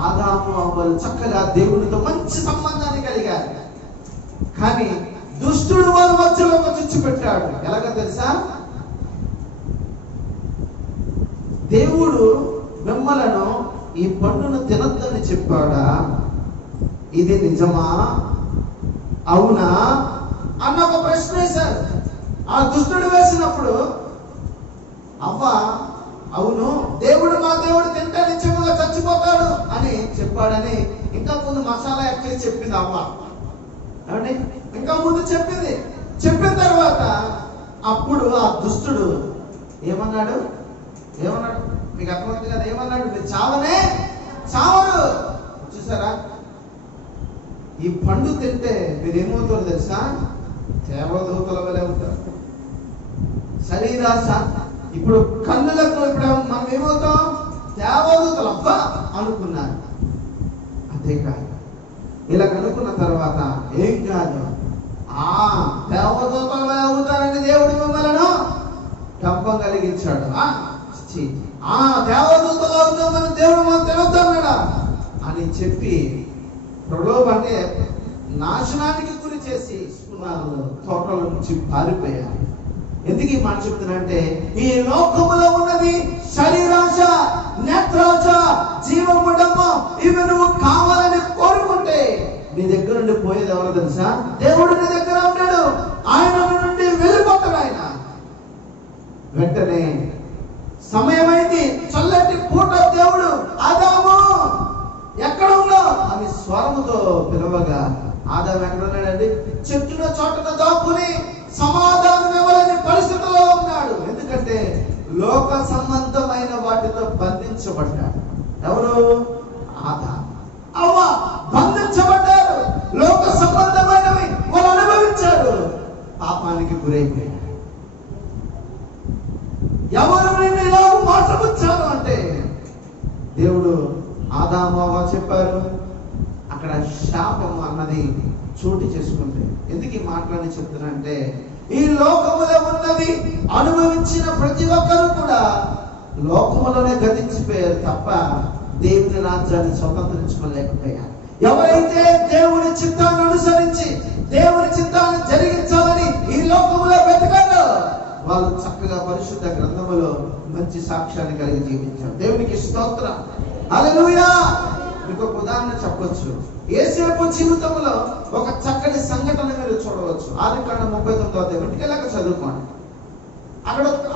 ఆదాము అవ్వలు చక్కగా దేవుడితో మంచి సంబంధాన్ని కలిగారు. కానీ దుష్టుడు వాళ్ళ మధ్యలో ఒక చిచ్చు పెట్టాడు. ఎలాగో తెలుసా? దేవుడు మిమ్మలను ఈ పండును తినొద్దని చెప్పాడా? ఇది నిజమా, అవునా అన్న ఒక ప్రశ్న వేశారు. ఆ దుష్టుడు వేసినప్పుడు అవ్వ అవును, దేవుడు మా దేవుడు తింటే నిత్యముగా చచ్చిపోతాడు అని చెప్పాడని ఇంకా ముందు మసాలా యాడ్ చేసి చెప్పింది అవ్వ. ఏమండి, ఇంకా ముందు చెప్పింది. చెప్పిన తర్వాత అప్పుడు ఆ దుష్టుడు ఏమన్నాడు? మీకు అర్థమవుతుంది కదా? ఏమన్నాడు? మీరు చావనే చావరు. చూసారా, ఈ పండు తింటే మీరు ఏమవుతారో తెలుసా? దేవదూతల వలె అవుతారు. శరీరాశ. ఇప్పుడు కన్నులకు ఇప్పుడు మనం ఏమవుతాం? దేవదూతలు అబ్బా అనుకున్నారు. అంతేకాదు, ఇలా కనుక్కున్న తర్వాత ఏం కాదు, దేవదూతల వలె అవుతారని దేవుడు మిమ్మల్ని కంపం కలిగించాడు. దేవదూతలు అవుతామని దేవుడు మనం తినొద్దన్నాడా అని చెప్పి ప్రలోభ అంటే నాశనానికి గురి చేసి తోటల నుంచి పారిపోయారు. ఎందుకు ఈ మాట చెప్తున్నా? ఈ లోకములో ఉన్నది శరీరాశ, నేత్రాశ, జీవముడమ్మ. ఇవి నువ్వు కావాలని కోరుకుంటే నీ దగ్గర నుండి పోయేది ఎవరో తెలుసా? దేవుడు నీ దగ్గర ఉన్నాడు. ఆయన నుండి వెళ్ళిపోతాడు. ఆయన వెంటనే సమయమైంది, చల్లటి పూట దేవుడు ఆదాము ఎక్కడ ఉన్నావు అని స్వరముతో పిలవగా ఆదాము ఎక్కడ ఉన్నాడండి? చెట్టున చోటున దాక్కుని సమాధానం ఇవ్వలేని పరిస్థితిలో ఉన్నాడు. ఎందుకంటే లోక సంబంధమైన వాటితో బంధించబడ్డాడు. ఎవరు? ఆదాము, అవ్వ బంధించబడ్డారు. లోక సంబంధమైనవి వాళ్ళు అనుభవించాడు. పాపానికి గురైపోయాడు. ఎవరు నిన్ను ఇలా మోసపుచ్చారు అంటే దేవుడు ఆదాము అవ్వ చెప్పారు. అక్కడ శాపం అన్నది చోటు చేసుకుంది. ఎందుకు ఈ మాటలని చెప్తున్నా? ఈ లోకములో ఉన్నవి అనుభవించిన ప్రతి ఒక్కరు కూడా లోకములోనే గతించిపోయారు తప్ప దేవుని రాజ్యాన్ని స్వతంత్రించుకోలేకపోయారు. ఎవరైతే దేవుని చిత్తాన్ని అనుసరించి దేవుని చిత్తాన్ని జరిగించాలని ఈ లోకములో వెతకారో వాళ్ళు చక్కగా పరిశుద్ధ గ్రంథములో మంచి సాక్ష్యాన్ని కలిగి జీవించారు. దేవునికి స్తోత్రం, హల్లెలూయా. మీకు ఒక ఉదాహరణ చెప్పొచ్చు. యేసేపు జీవితంలో ఒక చక్కటి సంఘటన మీరు చూడవచ్చు. ఆదికాండం 39వ అధ్యాయం చదువుకోండి.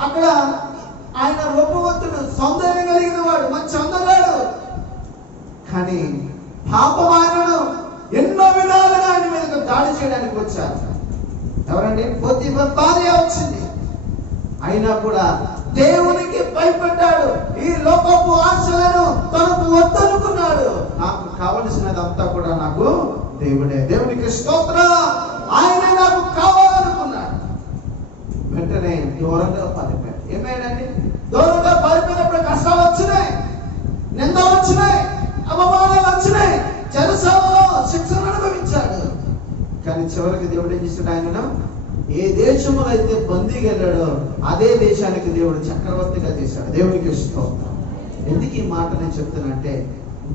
అక్కడ ఆయన రూపవంతుడు, సౌందర్యం కలిగిన వాడు, మంచి అందగాడు. కానీ పాపం ఆయనను ఎన్నో విధాలుగా ఆయన మీద దాడి చేయడానికి వచ్చారు. ఎవరండి? పొతిఫర్ భార్య వచ్చింది. అయినా కూడా దేవునికి భయపడ్డాడు. ఈ లోకపు ఆశలను తనకు వద్దనుకున్నాడు. నాకు కావలసినదంతా కూడా నాకు దేవుడే. దేవునికి స్తోత్రం. ఆయన నాకు కావాలనుకున్నాడు. వెంటనే దూరంగా దేవుడు ఏం చేశాడు? ఆయనను ఏ దేశంలో అయితే బందీగా వెళ్ళాడో అదే దేశానికి దేవుడు చక్రవర్తిగా చేశాడు. దేవునికి స్తోత్రం. ఎందుకు ఈ మాట నేను చెప్తానంటే,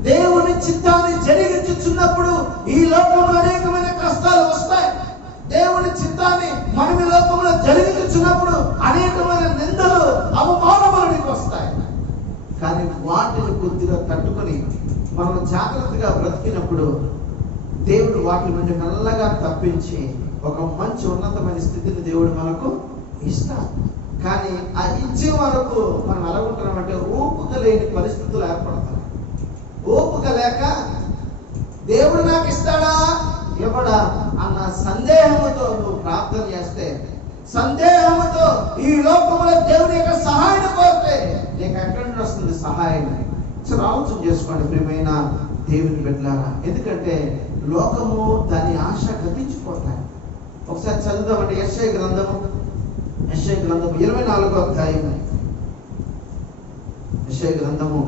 దేవుని చిత్తాన్ని జరిగించుచున్నప్పుడు ఈ లోకంలో అనేకమైన కష్టాలు వస్తాయి. దేవుని చిత్తాన్ని మనం ఈ లోకంలో జరిగించుచున్నప్పుడు అనేకమైన నిందలు, అవమానములు నీకు వస్తాయి. కానీ వాటిని కొద్దిగా తట్టుకొని మనం జాగ్రత్తగా బ్రతికినప్పుడు దేవుడు వాటి నుండి మెల్లగా తప్పించి ఒక మంచి ఉన్నతమైన స్థితిని దేవుడు మనకు ఇస్తాడు. కానీ ఆ ఇచ్చే వరకు మనం ఎలా ఉంటున్నామంటే ఓపిక లేని పరిస్థితులు ఏర్పడతాయి. ఓపిక లేక దేవుడు నాకు ఇస్తాడా ఇవ్వడా అన్న సందేహంతో నువ్వు ప్రార్థన చేస్తే, సందేహంతో ఈ లోకంలో దేవుని యొక్క సహాయం కోరితే నీకు ఎక్కడి నుండి వస్తుంది సహాయం? ఆలోచన చేసుకోండి ప్రియమైన దేవుని బిడ్డలారా. ఎందుకంటే లోకము దాని ఆశ గతించిపోతాయి. ఒకసారి చదువుదామంటే యెషయా గ్రంథము 24వ అధ్యాయం. యెషయా గ్రంథము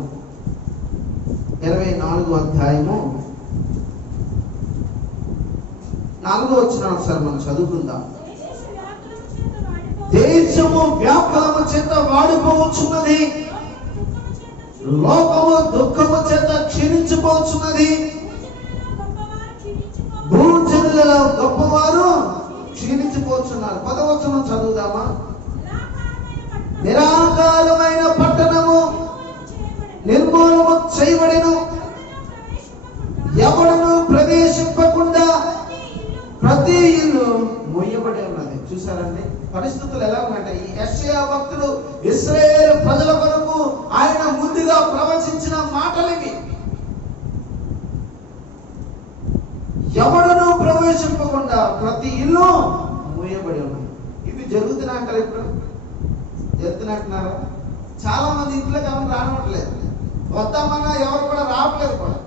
24వ అధ్యాయము 4వ వచనం ఒకసారి మనం చదువుకుందాం. దేశము వ్యాకులము చేత వాడిపోవచ్చున్నది, లోకము దుఃఖము చేత క్షీణించిపోవచ్చున్నది, భూజనులలో గొప్పవారు క్షీణించిపోతున్నారు. 10వ వచనం చదువుదామా? నిరాకారమైన పట్టణము నిర్మూలము చేయబడెను, ఎవడను ప్రవేశింపకుండా ప్రతి ఇల్లు మొయ్యబడి ఉన్నది. చూసారండి పరిస్థితులు ఎలా ఉన్నాయంటే, ఈ యెషయా భక్తుడు ఇశ్రాయేలు ప్రజల కొరకు ఆయన ముందుగా ప్రవచించిన మాటలు ఇవి. ఎవడను ప్రవేశింపకుండా ప్రతి ఇల్లు మూయబడి ఉన్నాయి. ఇవి జరుగుతున్నాయి. ఇప్పుడు జరుగుతున్నట్టున్నారా? చాలా మంది ఇంట్లోకి ఎవరు రావట్లేదు, వద్దామన్నా ఎవరు కూడా రావట్లేదు కూడా.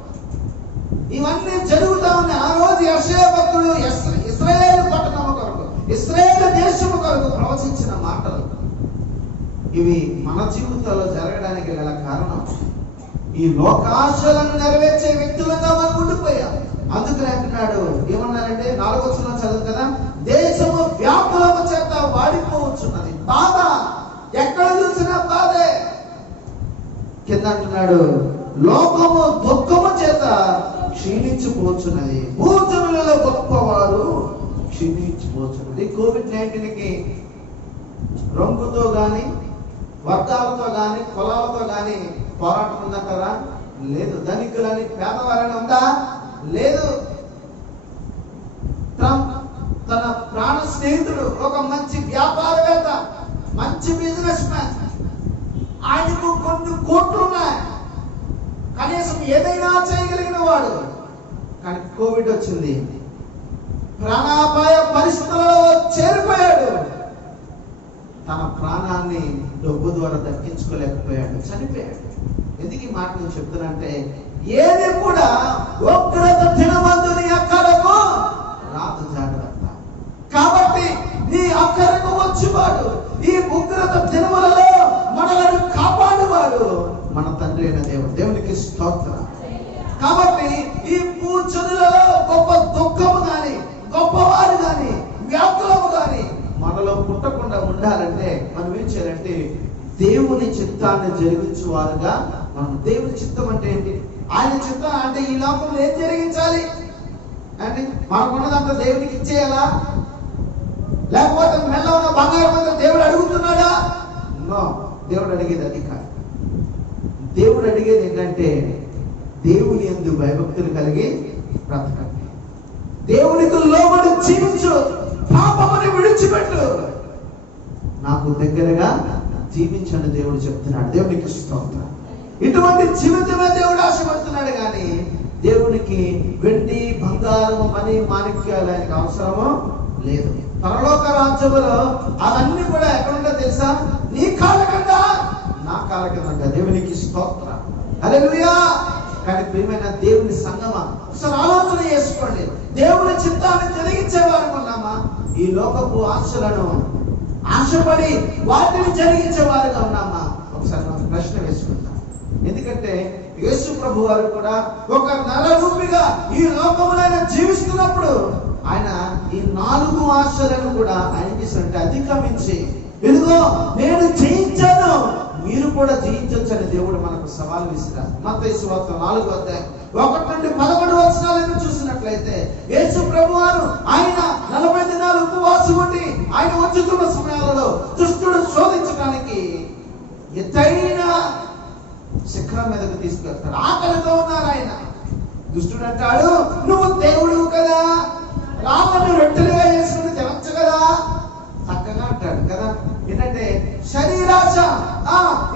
ఇవన్నీ జరుగుతా ఉన్నాయి. ఆ రోజు యెషయా భక్తుడు ఇశ్రాయేలు పట్టణం కొరకు, ఇశ్రాయేలు దేశం కొరకు ప్రవచించిన మాటలు ఇవి మన జీవితాల్లో జరగడానికి గల కారణం ఈ లోకాశలను నెరవేర్చే వ్యక్తులుగా మనం ఉండిపోయాం. అందుకని అంటున్నాడు, ఏమన్నారంటే 4వ వచనం చదువు కదా, దేశము వ్యాకులము చేత వాడిపోవచ్చున్నది. బాధ ఎక్కడ చూసినా బాధే. కింద అంటున్నాడు, లోకము దుఃఖము చేత క్షీణించిపోతున్నది, భూజనులలో గొప్పవారు క్షీణించిపోతున్నది. కోవిడ్-19కి రంగుతో గాని, వర్గాలతో గాని, కులాలతో గాని పోరాటం ఉందంటారా? లేదు. ధనికులని పేదవారని ఉందా? లేదు. ట్రంప్ తన ప్రాణ స్నేహితుడు ఒక మంచి వ్యాపారవేత్త, మంచి బిజినెస్ మ్యాన్, ఆయనకు కొన్ని కోట్లు ఉన్నాయి, కనీసం ఏదైనా చేయగలిగిన వాడు. కానీ కోవిడ్ వచ్చింది, ప్రాణాపాయ పరిస్థితులలో చేరిపోయాడు. తన ప్రాణాన్ని డబ్బు ద్వారా దక్కించుకోలేకపోయాడు, చనిపోయాడు. ఎందుకు ఈ మాట నేను చెప్తున్నానంటే, ఏది కూడా ఉగ్రత దినమందు నీ అక్కరకు రాదు జాగ్రత్త. కాబట్టి నీ అక్కరకు వచ్చేవాడు, ఈ ఉగ్రత దినములలో మనలను కాపాడువాడు మన తండ్రి అయిన దేవుడు. దేవునికి స్తోత్రం. కాబట్టి ఈ భూజనులలో గొప్ప దుఃఖము గాని, గొప్పవారు గాని, వ్యాకులము గాని మనలో పుట్టకుండా ఉండాలంటే మనం ఏం చేయాలంటే, దేవుని చిత్తాన్ని జరిగించువారుగా మనం. దేవుని చిత్తం అంటే ఏంటి? ఆయన చిత్తం అంటే ఈ లోకంలో ఏం జరిగించాలి అంటే, మనకున్నదంతా దేవునికి ఇచ్చేయాలా? లేకపోతే మెల్ల ఉన్న బంగారం అంతా దేవుడు అడుగుతున్నాడా? నో. దేవుడు అడిగేది అది కాదు. దేవుడు అడిగేది ఏంటంటే, దేవుని యందు భయభక్తులు కలిగి బ్రతకండి, దేవునికి లోబడి జీవించు, పాపముని విడిచిపెట్టు, నాకు దగ్గరగా జీవించండి దేవుడు చెప్తున్నాడు. దేవునికి స్తోత్రం. ఇటువంటి జీవితమే దేవుడు ఆశపడుతున్నాడు. కానీ దేవునికి వెండి, బంగారం, మణి, మాణిక్యాలు ఆయనకు అవసరమో లేదు. పరలోక రాజ్యములో అవన్నీ కూడా ఎక్కడుందో తెలుసా? నీ కాళ్ళ కింద, నా కాళ్ళ కింద. దేవునికి స్తోత్రం. హల్లెలూయా. కానీ ప్రియమైన దేవుని సంగమా, ఒకసారి ఆలోచన చేసుకోండి. దేవుని చిత్తాన్ని జరిగించేవారు ఉన్నామా? ఈ లోకపు ఆశలను ఆశపడి వాటిని జరిగించేవారుగా ఉన్నామా? ఒకసారి మనం ప్రశ్న వేసుకుందాం. ఎందుకంటే యేసు ప్రభు వారు కూడా ఒక నరరూపిగా ఈ లోకములో జీవిస్తున్నప్పుడు ఆయన ఈ 4 ఆశలను కూడా ఆయనకి అధిగమించి, ఇదిగో నేను జయించాను, మీరు కూడా జయించొచ్చు అని దేవుడు మనకు సవాల్ విసిరారు. మత్తయి సువార్త 4వ అధ్యాయం 1 నుండి 11 వచనాలను చూసినట్లయితే యేసు ప్రభువారు ఆయన 40 దినాలు ఉపవాసం ఉండి ఆయన వచ్చుతున్న సమయాలలో దుష్టుడు శోధించడానికి ఎత్తైన శిఖరం మీదకు తీసుకెళ్తాడు. ఆకలితో ఉన్నారు ఆయన. దుష్టుడు అంటాడు, నువ్వు దేవుడు కదా, రాళ్ళను రొట్టెలుగా చేసుకుని తినచ్చు కదా, చక్కగా అంటాడు కదా. ఏంటంటే శరీరాశ,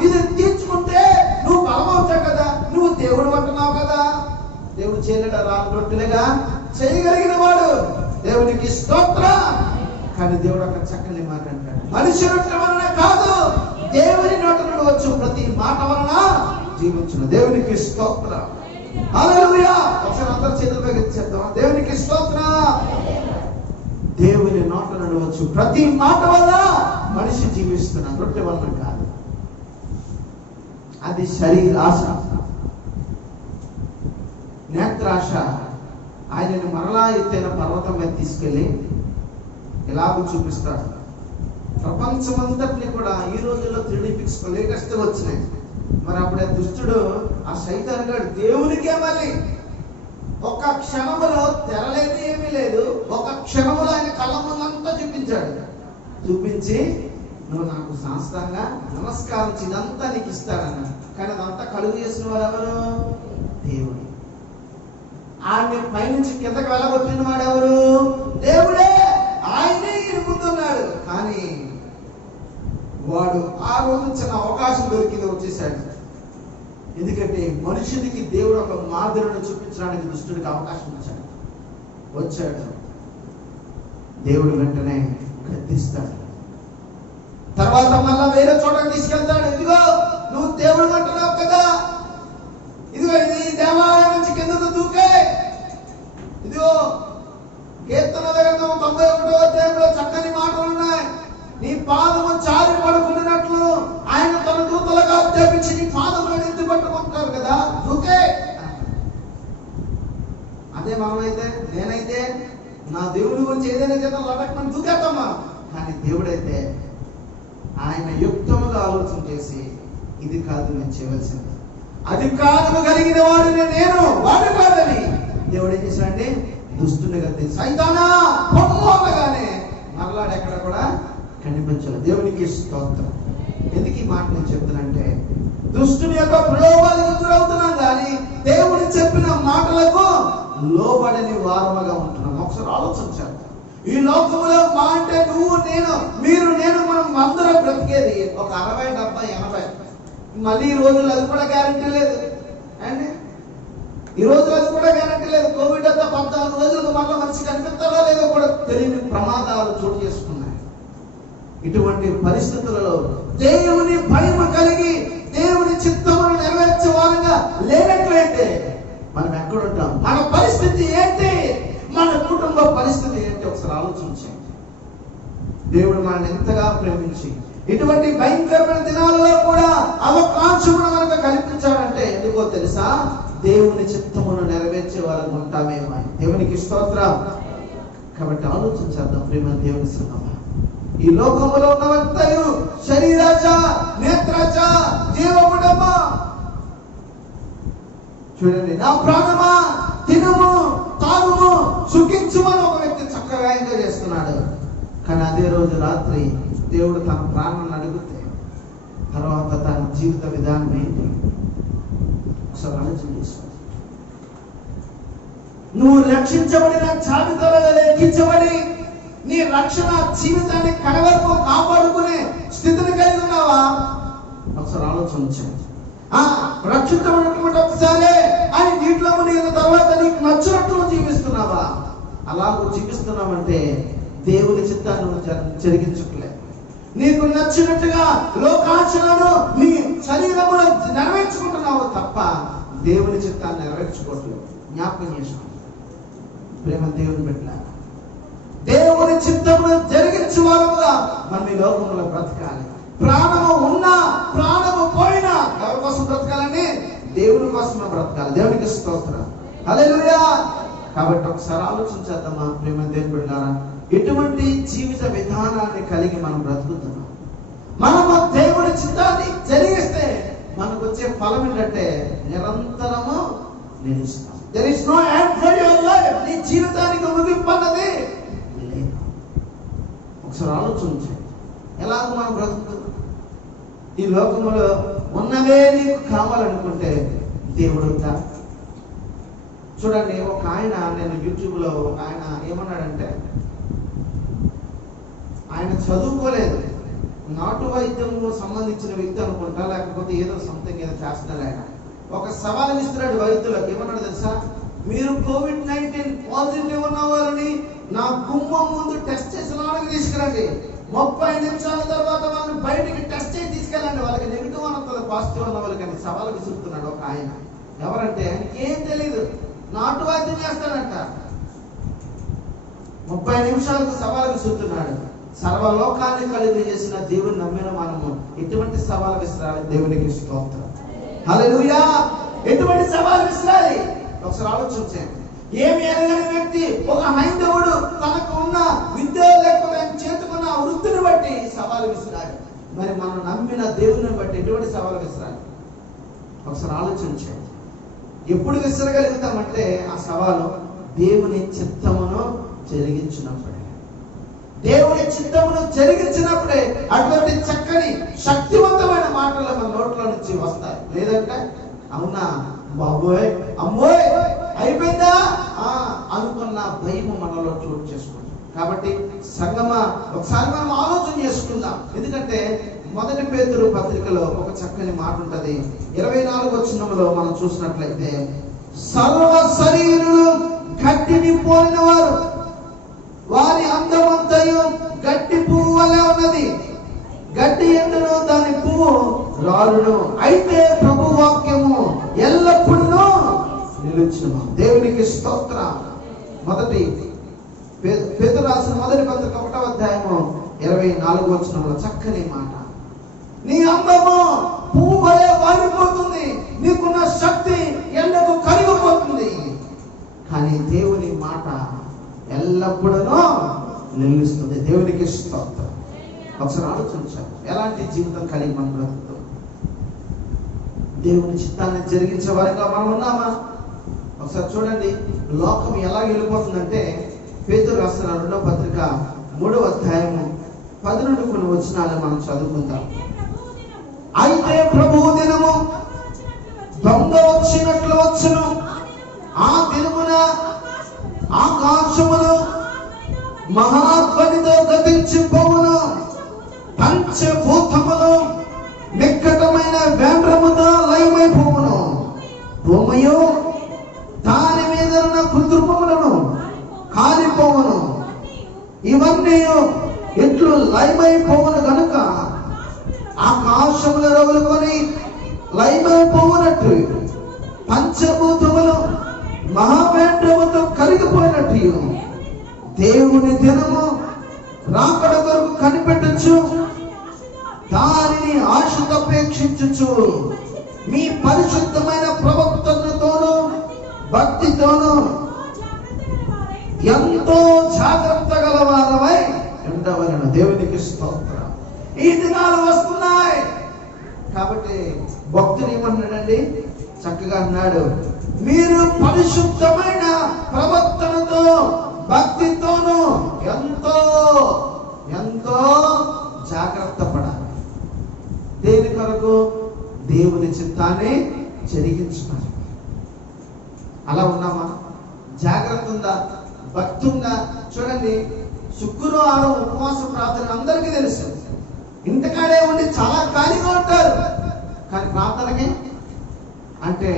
ఇది తీర్చుకుంటే నువ్వు బలమవుతావు కదా, నువ్వు దేవుడు అంటున్నావు కదా. దేవుడు చేయలేడా రాళ్ళు రొట్టెలుగా? చేయగలిగిన వాడు, దేవునికి స్తోత్రం. కానీ దేవుడు అక్కడ చక్కని మాట అంటాడు, మనిషి రొట్టె వలన కాదు, దేవుని నోట నుండి వచ్చు ప్రతి మాట వలన జీవించును. దేవునికి స్తోత్రం. హల్లెలూయా. ఒకసారి అందరూ చేతులు చెప్తాం, దేవునికి స్తోత్రం. దేవుని నోట నుండి వచ్చు ప్రతి మాట వల్ల మనిషి జీవిస్తున్నాడు, రొట్టె వలన కాదు. అది శరీరాశ. నేత్రాశ ఆయనని మరలా ఎత్తైన పర్వతం మీద తీసుకెళ్ళి ఎలాగో చూపిస్తాడు. ప్రపంచమంతటిని కూడా ఈ రోజుల్లో 3D పిక్స్ లేటెస్ట్ వచ్చినాయి. మరి అప్పుడే దుష్టుడు ఆ సైతాన్ గారు దేవునికే మళ్ళీ ఒక క్షణములో తెరలేదు, ఏమీ లేదు, ఒక క్షణములో ఆయన కళ్ళ ముందంతా చూపించాడు. చూపించి నువ్వు నాకు శాస్త్రంగా నమస్కారం ఇదంతా నీకు ఇస్తాడన్న. కానీ అదంతా కలుగు చేసిన వారు ఎవరు? దేవుడు. ఆయన్ని పైనుంచి కిందకి వెళ్ళగొట్టిన వాడు ఎవరు? దేవుడే. ఆయనే ముందున్నాడు. కానీ వాడు ఆ రోజు చిన్న అవకాశం దొరికింది, వచ్చేసాడు. ఎందుకంటే మనుషుడికి దేవుడు ఒక మాదిరిని చూపించడానికి దుష్టుడికి అవకాశం వచ్చాడు. దేవుడు వెంటనే గద్దిస్తాడు. తర్వాత మళ్ళా వేరే చోటకి తీసుకెళ్తాడు. ఇదిగో నువ్వు దేవుడు అంటున్నావు కదా, ఇదిగో ఈ దేవాలయం నుంచి కిందకు దూకే. ఇదిగో కీర్తన గ్రంథం 91వ అధ్యాయంలో చక్కని మాటలు ఉన్నాయి. నీ పాదము చారి పడుకున్నట్లు ఆయన తన దూతలుగా ఆజ్ఞాపించి నీ పాదములను ఎత్తి పట్టుకుంటారు కదా, దూకే. అదే మనమైతే, నేనైతే నా దేవుడి గురించి ఏదైనా చేద్దాం లటకమని దూకేస్తామా. కానీ దేవుడైతే ఆయన యుక్తముగా ఆలోచన చేసి, ఇది కాదు నేను చేయవలసింది, అధికారము కలిగిన వాడిని నేను, వాడు కాదని దేవుడు ఏం చేశాడంటే దుష్టుని గద్ది సైతానా పొమ్ము అనగానే మరలాడు ఎక్కడ కూడా కనిపించలేదు. దేవునికి స్తోత్రం. ఎందుకు ఈ మాట నేను చెప్తానంటే, దుష్టుని యొక్క ప్రలోభాలకు గురవుతున్నాం కానీ దేవుడు చెప్పిన మాటలకు లోబడని వారముగా ఉంటున్నాం. ఒకసారి ఆలోచన చేద్దాం. ఈ లోకంలో మా అంటే నువ్వు నేను, మీరు నేను, మనం అందరం బ్రతికేది ఒక 60, 70, 80. మళ్ళీ ఈ రోజుల్లో అది కూడా గ్యారంటీ లేదు అండి. ఈ రోజులు అది కూడా గ్యారంటీ లేదు. కోవిడ్ అంతా 14 రోజులకు మళ్ళీ మనిషి కనిపిస్తాడో లేదో కూడా తెలియని ప్రమాదాలు చోటు చేసుకున్నాయి. ఇటువంటి పరిస్థితులలో దేవుని భయం కలిగి దేవుని చిత్తమును నెరవేర్చే వారంగా లేనట్లయితే మనం ఎక్కడుంటాం? మన పరిస్థితి ఏంటి? మన కుటుంబ పరిస్థితి ఏంటి? ఒకసారి ఆలోచించండి. దేవుడు మనల్ని ఎంతగా ప్రేమించి ఇటువంటి భయంకరమైన దినాలలో కూడా అవకాశమును మనకు కల్పించాడంటే ఎందుకో తెలుసా? దేవుని చిత్తమును నెరవేర్చే వారు ఉంటామేమో. దేవునికి స్తోత్రం. కాబట్టి ఆలోచించేద్దాం ప్రేమ దేవుని సంగమా. ఈ లోకములో ఉన్నవంతయు శరీరాచ, నేత్రాచ, జీవముడమా. చూడండి, నా ప్రాణమా తినుము తాగుము సుఖించుమని ఒక వ్యక్తి చక్కగా ఎంజాయ్ చేస్తున్నాడు. కానీ అదే రోజు రాత్రి దేవుడు తన ప్రాణాన్ని అడిగితే తర్వాత తన జీవిత విధానం ఏంటి? ఒకసారి ఆలోచన చేసుకో. నువ్వు రక్షించబడిన జాబితాలో లెక్కించబడి నీ రక్షణ జీవితాన్ని కడవరకు కాపాడుకునే స్థితిని కలిగి ఉన్నావా? ఒకసారి ఆలోచించండి. రక్షించబడినటువంటి ఒకసారి అని నీటిలో మునిగిన తర్వాత నీకు నచ్చినట్లు జీవిస్తున్నావా? అలాగూ జీవిస్తున్నావంటే దేవుని చిత్తాన్ని జరిగించట్లేదు. నీకు నచ్చినట్టుగా లోకాచరణను నీ శరీరములో నెరవేర్చుకుంటున్నావు తప్ప దేవుని చిత్తాన్ని నెరవేర్చుకోవట్లేదు. జ్ఞాపకం చేసుకో ప్రేమ దేవుని పెట్టాలి. దేవుని చిత్తమును జరిగించే వారముగా మనం ఈ లోకంలో బ్రతకాలి. ప్రాణము ఉన్నా ప్రాణము పోయినా ఎవరి కోసం బ్రతకాలని? దేవుని కోసమే బ్రతకాలి. దేవునికి స్తోత్రం. హల్లెలూయా. కాబట్టి ఒకసారి ఆలోచించేద్దామా ప్రేమ దేవుని బిడ్డలారా, ఎటువంటి జీవిత విధానాన్ని కలిగి మనం బ్రతుకుతున్నాం. మనము దేవుడి చిత్తాన్ని జరిగిస్తే మనకు వచ్చే ఫలం ఏంటంటే నిరంతరము నిలుస్తాం. There is no end for your life. నీ జీవితానికి ముగింపు అన్నది లేదు. ఒకసారి ఆలోచించండి, ఎలాగో మనం బ్రతుకుతున్నాం. ఈ లోకంలో ఉన్నవే నీకు కావాలనుకుంటే దేవుడు వద్దా? చూడండి, ఒక ఆయన, నేను యూట్యూబ్లో ఒక ఆయన ఏమన్నాడంటే, ఆయన చదువుకోలేదు, నాటు వైద్యము సంబంధించిన వ్యక్తి అనుకుంటా, లేకపోతే ఏదో సంథింగ్ ఏదో చేస్తున్నాడు. ఆయన ఒక సవాల్ ఇస్తున్నాడు వైద్యులకు. ఏమన్నాడు తెలుసా? మీరు COVID-19 పాజిటివ్ ఉన్న వారిని నా గుమ్మం ముందు టెస్ట్ చేసిన వాళ్ళకి తీసుకురండి, 30 నిమిషాల తర్వాత వాళ్ళని బయటికి టెస్ట్ చేసి తీసుకెళ్ళండి, వాళ్ళకి నెగిటివ్ అన్నది పాజిటివ్ ఉన్న వాళ్ళకి అని సవాల్ విసురుతున్నాడు ఒక ఆయన. ఎవరంటే ఆయనకి ఏం తెలియదు, నాటు వైద్యం చేస్తాడంట. 30 నిమిషాలకు సవాల్ విసురుతున్నాడు. సర్వలోకాన్ని కలిగి చేసిన దేవుని నమ్మిన మనము ఎటువంటి సవాల్ విసిరాలి? దేవునికి స్తోత్రం, హల్లెలూయా. ఎటువంటి సవాల్ విసిరాలి? ఒకసారి ఆలోచించండి. ఏమి ఎరగని వ్యక్తి, ఒక హైందవుడు తనకు ఉన్న విద్య లేకపోతే ఆయన చేతుకున్న వృత్తిని బట్టి సవాల్ విసిరాడు. మరి మనం నమ్మిన దేవుని బట్టి ఎటువంటి సవాల్ విసిరాలి? ఒకసారి ఆలోచించండి. ఎప్పుడు విసరగలుగుతామంటే ఆ సవాలు దేవుని చిత్తమును జరిగించినప్పుడే. దేవుని చిత్తమును జరిగించినప్పుడే అటువంటి చక్కని శక్తివంతమైన మాటలు మన నోట్లో నుంచి వస్తాయి. లేదంటే అవునా బాబోయ్ అమ్మోయ్ అయిపోయిందా అనుకున్న భయము మనలో చోటు చేసుకుంటాం. కాబట్టి సంగమా, ఒకసారి మనం ఆలోచన చేసుకుందాం. ఎందుకంటే 1 పేతురు పత్రికలో ఒక చక్కని మాట ఉంటది. 24వ వచనంలో మనం చూసినట్లయితే, సర్వ శరీరులు గట్టిని పోలిన వారు, వారి అందమంతయు గట్టి పువ్వు వలె ఉన్నది, గట్టి ఎండును దాని పువ్వు రాలును, అయితే ప్రభు వాక్యము ఎల్లప్పుడూ నిలుచును. దేవునికి స్తోత్రం. పేతురు రాసిన 1 పత్రిక 1వ అధ్యాయము 24వ వచనంలో చక్కని మాట, నీ అందము పువ్వు వలె వాడిపోతుంది, నీకున్న శక్తి ఎండకు కరిగిపోతుంది, కానీ దేవుని మాట ఎల్లప్పుడూ నిలుస్తుంది. దేవునికి స్తోత్రం. ఒకసారి ఆలోచించాలి, ఎలాంటి జీవితం కలిగి మనం బ్రతుకుతాం? దేవుని చిత్తాన్ని జరిగించే వారిగా మనం ఉన్నామా? ఒకసారి చూడండి, లోకం ఎలా వెళ్ళిపోతుందంటే, పేతురు రాసిన 2వ పత్రిక 3వ అధ్యాయము 10 నుండి కొన్ని వచనాలు మనం చదువుకుందాం. అయితే ప్రభువు దినము దొంగ వచ్చినట్లు వచ్చును, ఆ దినమున ఆకాశమును మహాధ్వనితో గతించిపోవును, పంచభూతములు నిక్కటమైన వేంద్రముతో లయమైపోవును, భూమియు దాని మీద ఉన్న కృత్రిమములను కాలిపోవును, ఇవన్నీ ఇట్లు లయమైపోవును గనుక ఆకాశముల రగులుకొని లయమైపోవునట్టు పంచభూతములు మహావేంద్రముతో కరిగిపోయినట్టు దేవుని దినము రాకడ కొరకు కనిపెట్టచ్చు, దానిని ఆశతో అపేక్షించచ్చు, మీ పరిశుద్ధమైన ప్రవర్తనతోను భక్తితోను ఎంతో జాగ్రత్త గలవారమై ఉండవలెను. దేవునికి స్తోత్రం. ఈ దినాలు వస్తున్నాయి కాబట్టి భక్తుడు ఏమన్నాడండి? చక్కగా అన్నాడు, మీరు పరిశుద్ధమైన ప్రవర్తనతో భక్తితోను ఎంతో ఎంతో జాగ్రత్త పడాలి. దేని కొరకు? దేవుని చిత్తాన్ని జరిగించుకోవాలి. అలా ఉన్నామా? జాగ్రత్త ఉందా? భక్తి ఉందా? చూడండి, శుక్రవారం ఉపవాస ప్రార్థన అందరికీ తెలుసు. ఇంటికాడే ఉండి చాలా ఖాళీగా ఉంటారు, కానీ ప్రార్థనకి అంటే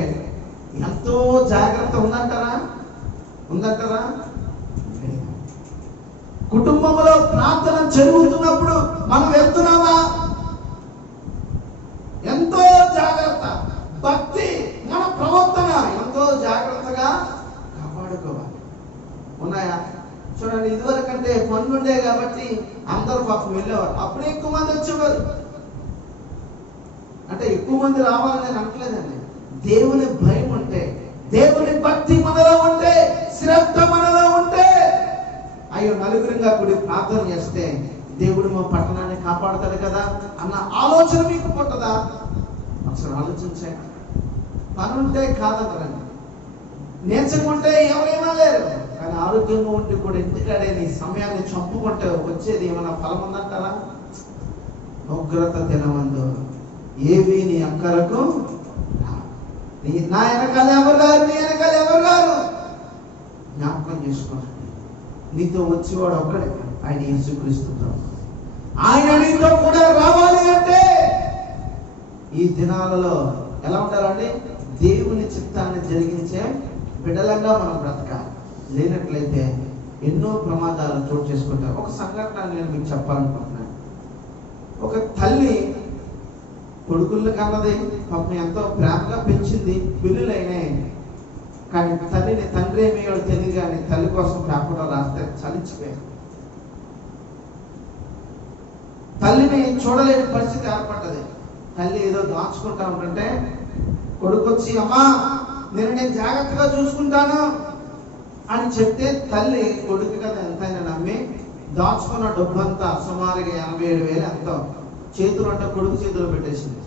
ఎంతో జాగ్రత్త ఉందంటారా? ఉందంటారా? కుటుంబంలో ప్రార్థన జరుగుతున్నప్పుడు మనం వెళ్తున్నామా? ఎంతో జాగ్రత్త. భక్తి, మన ప్రవర్తన ఎంతో జాగ్రత్తగా కాపాడుకోవాలి. ఉన్నాయా? చూడండి, ఇదివరకంటే పనులుండే కాబట్టి అందరూ పాపం వెళ్ళేవారు, అప్పుడే ఎక్కువ మంది వచ్చేవారు. అంటే ఎక్కువ మంది రావాలని నేను అనట్లేదండి. దేవుని భయం ఉంటే, దేవుని భక్తి మనలో ఉంటే, శ్రద్ధ గుంపుగా కూడి ప్రార్థన చేస్తే దేవుడు మా పట్టణాన్ని కాపాడుతాడు కదా అన్న ఆలోచన మీకు పుట్టదా? అసలు ఆలోచించండి. పని ఉంటే కాదనరండి, నేర్చుకుంటే ఎవరైనా లేరు, కానీ ఆరోగ్యంగా ఉంటే కూడా ఎందుకంటే నీ సమయాన్ని చంపుకుంటే వచ్చేది ఏమైనా ఫలం ఉందంటారా? ఉగ్రత దినమందు ఏవి నీ అక్కరకు నా వెనకాల ఎవరు గారు, నీ వెనకాల ఎవరు గారు జ్ఞాపకం చేసుకోండి. నీతో వచ్చేవాడు ఒక్కడే, ఆయన యేసుక్రీస్తు. ఆయన నీతో కూడా రావాలి అంటే ఈ దినాలలో ఎలా ఉంటారండి? దేవుని చిత్తాన్ని జరిగించే బిడ్డలంగా మనం బ్రతకాలి. లేనట్లయితే ఎన్నో ప్రమాదాలు చోటు చేసుకుంటారు. ఒక సంఘటన నేను మీకు చెప్పాలనుకుంటున్నాను. ఒక తల్లి కొడుకులను కన్నది, పాపం ఎంతో ప్రేమగా పెంచింది, పిల్లులైనాయి. కానీ తల్లిని తండ్రి ఏమయ్యాడు తెలియదు, కానీ తల్లి కోసం పేపర్లో రాస్తే చలించిపోయాడు. తల్లిని చూడలేని పరిస్థితి ఏర్పడ్డది. తల్లి ఏదో దాచుకుంటా ఉంటుంటే కొడుకు వచ్చి, అమ్మా నేను జాగ్రత్తగా చూసుకుంటాను అని చెప్తే తల్లి కొడుకు కదా ఎంతైనా నమ్మి దాచుకున్న డబ్బంతా సుమారుగా 87,000 ఎంతో చేతులు అంటే కొడుకు చేతులు పెట్టేసింది.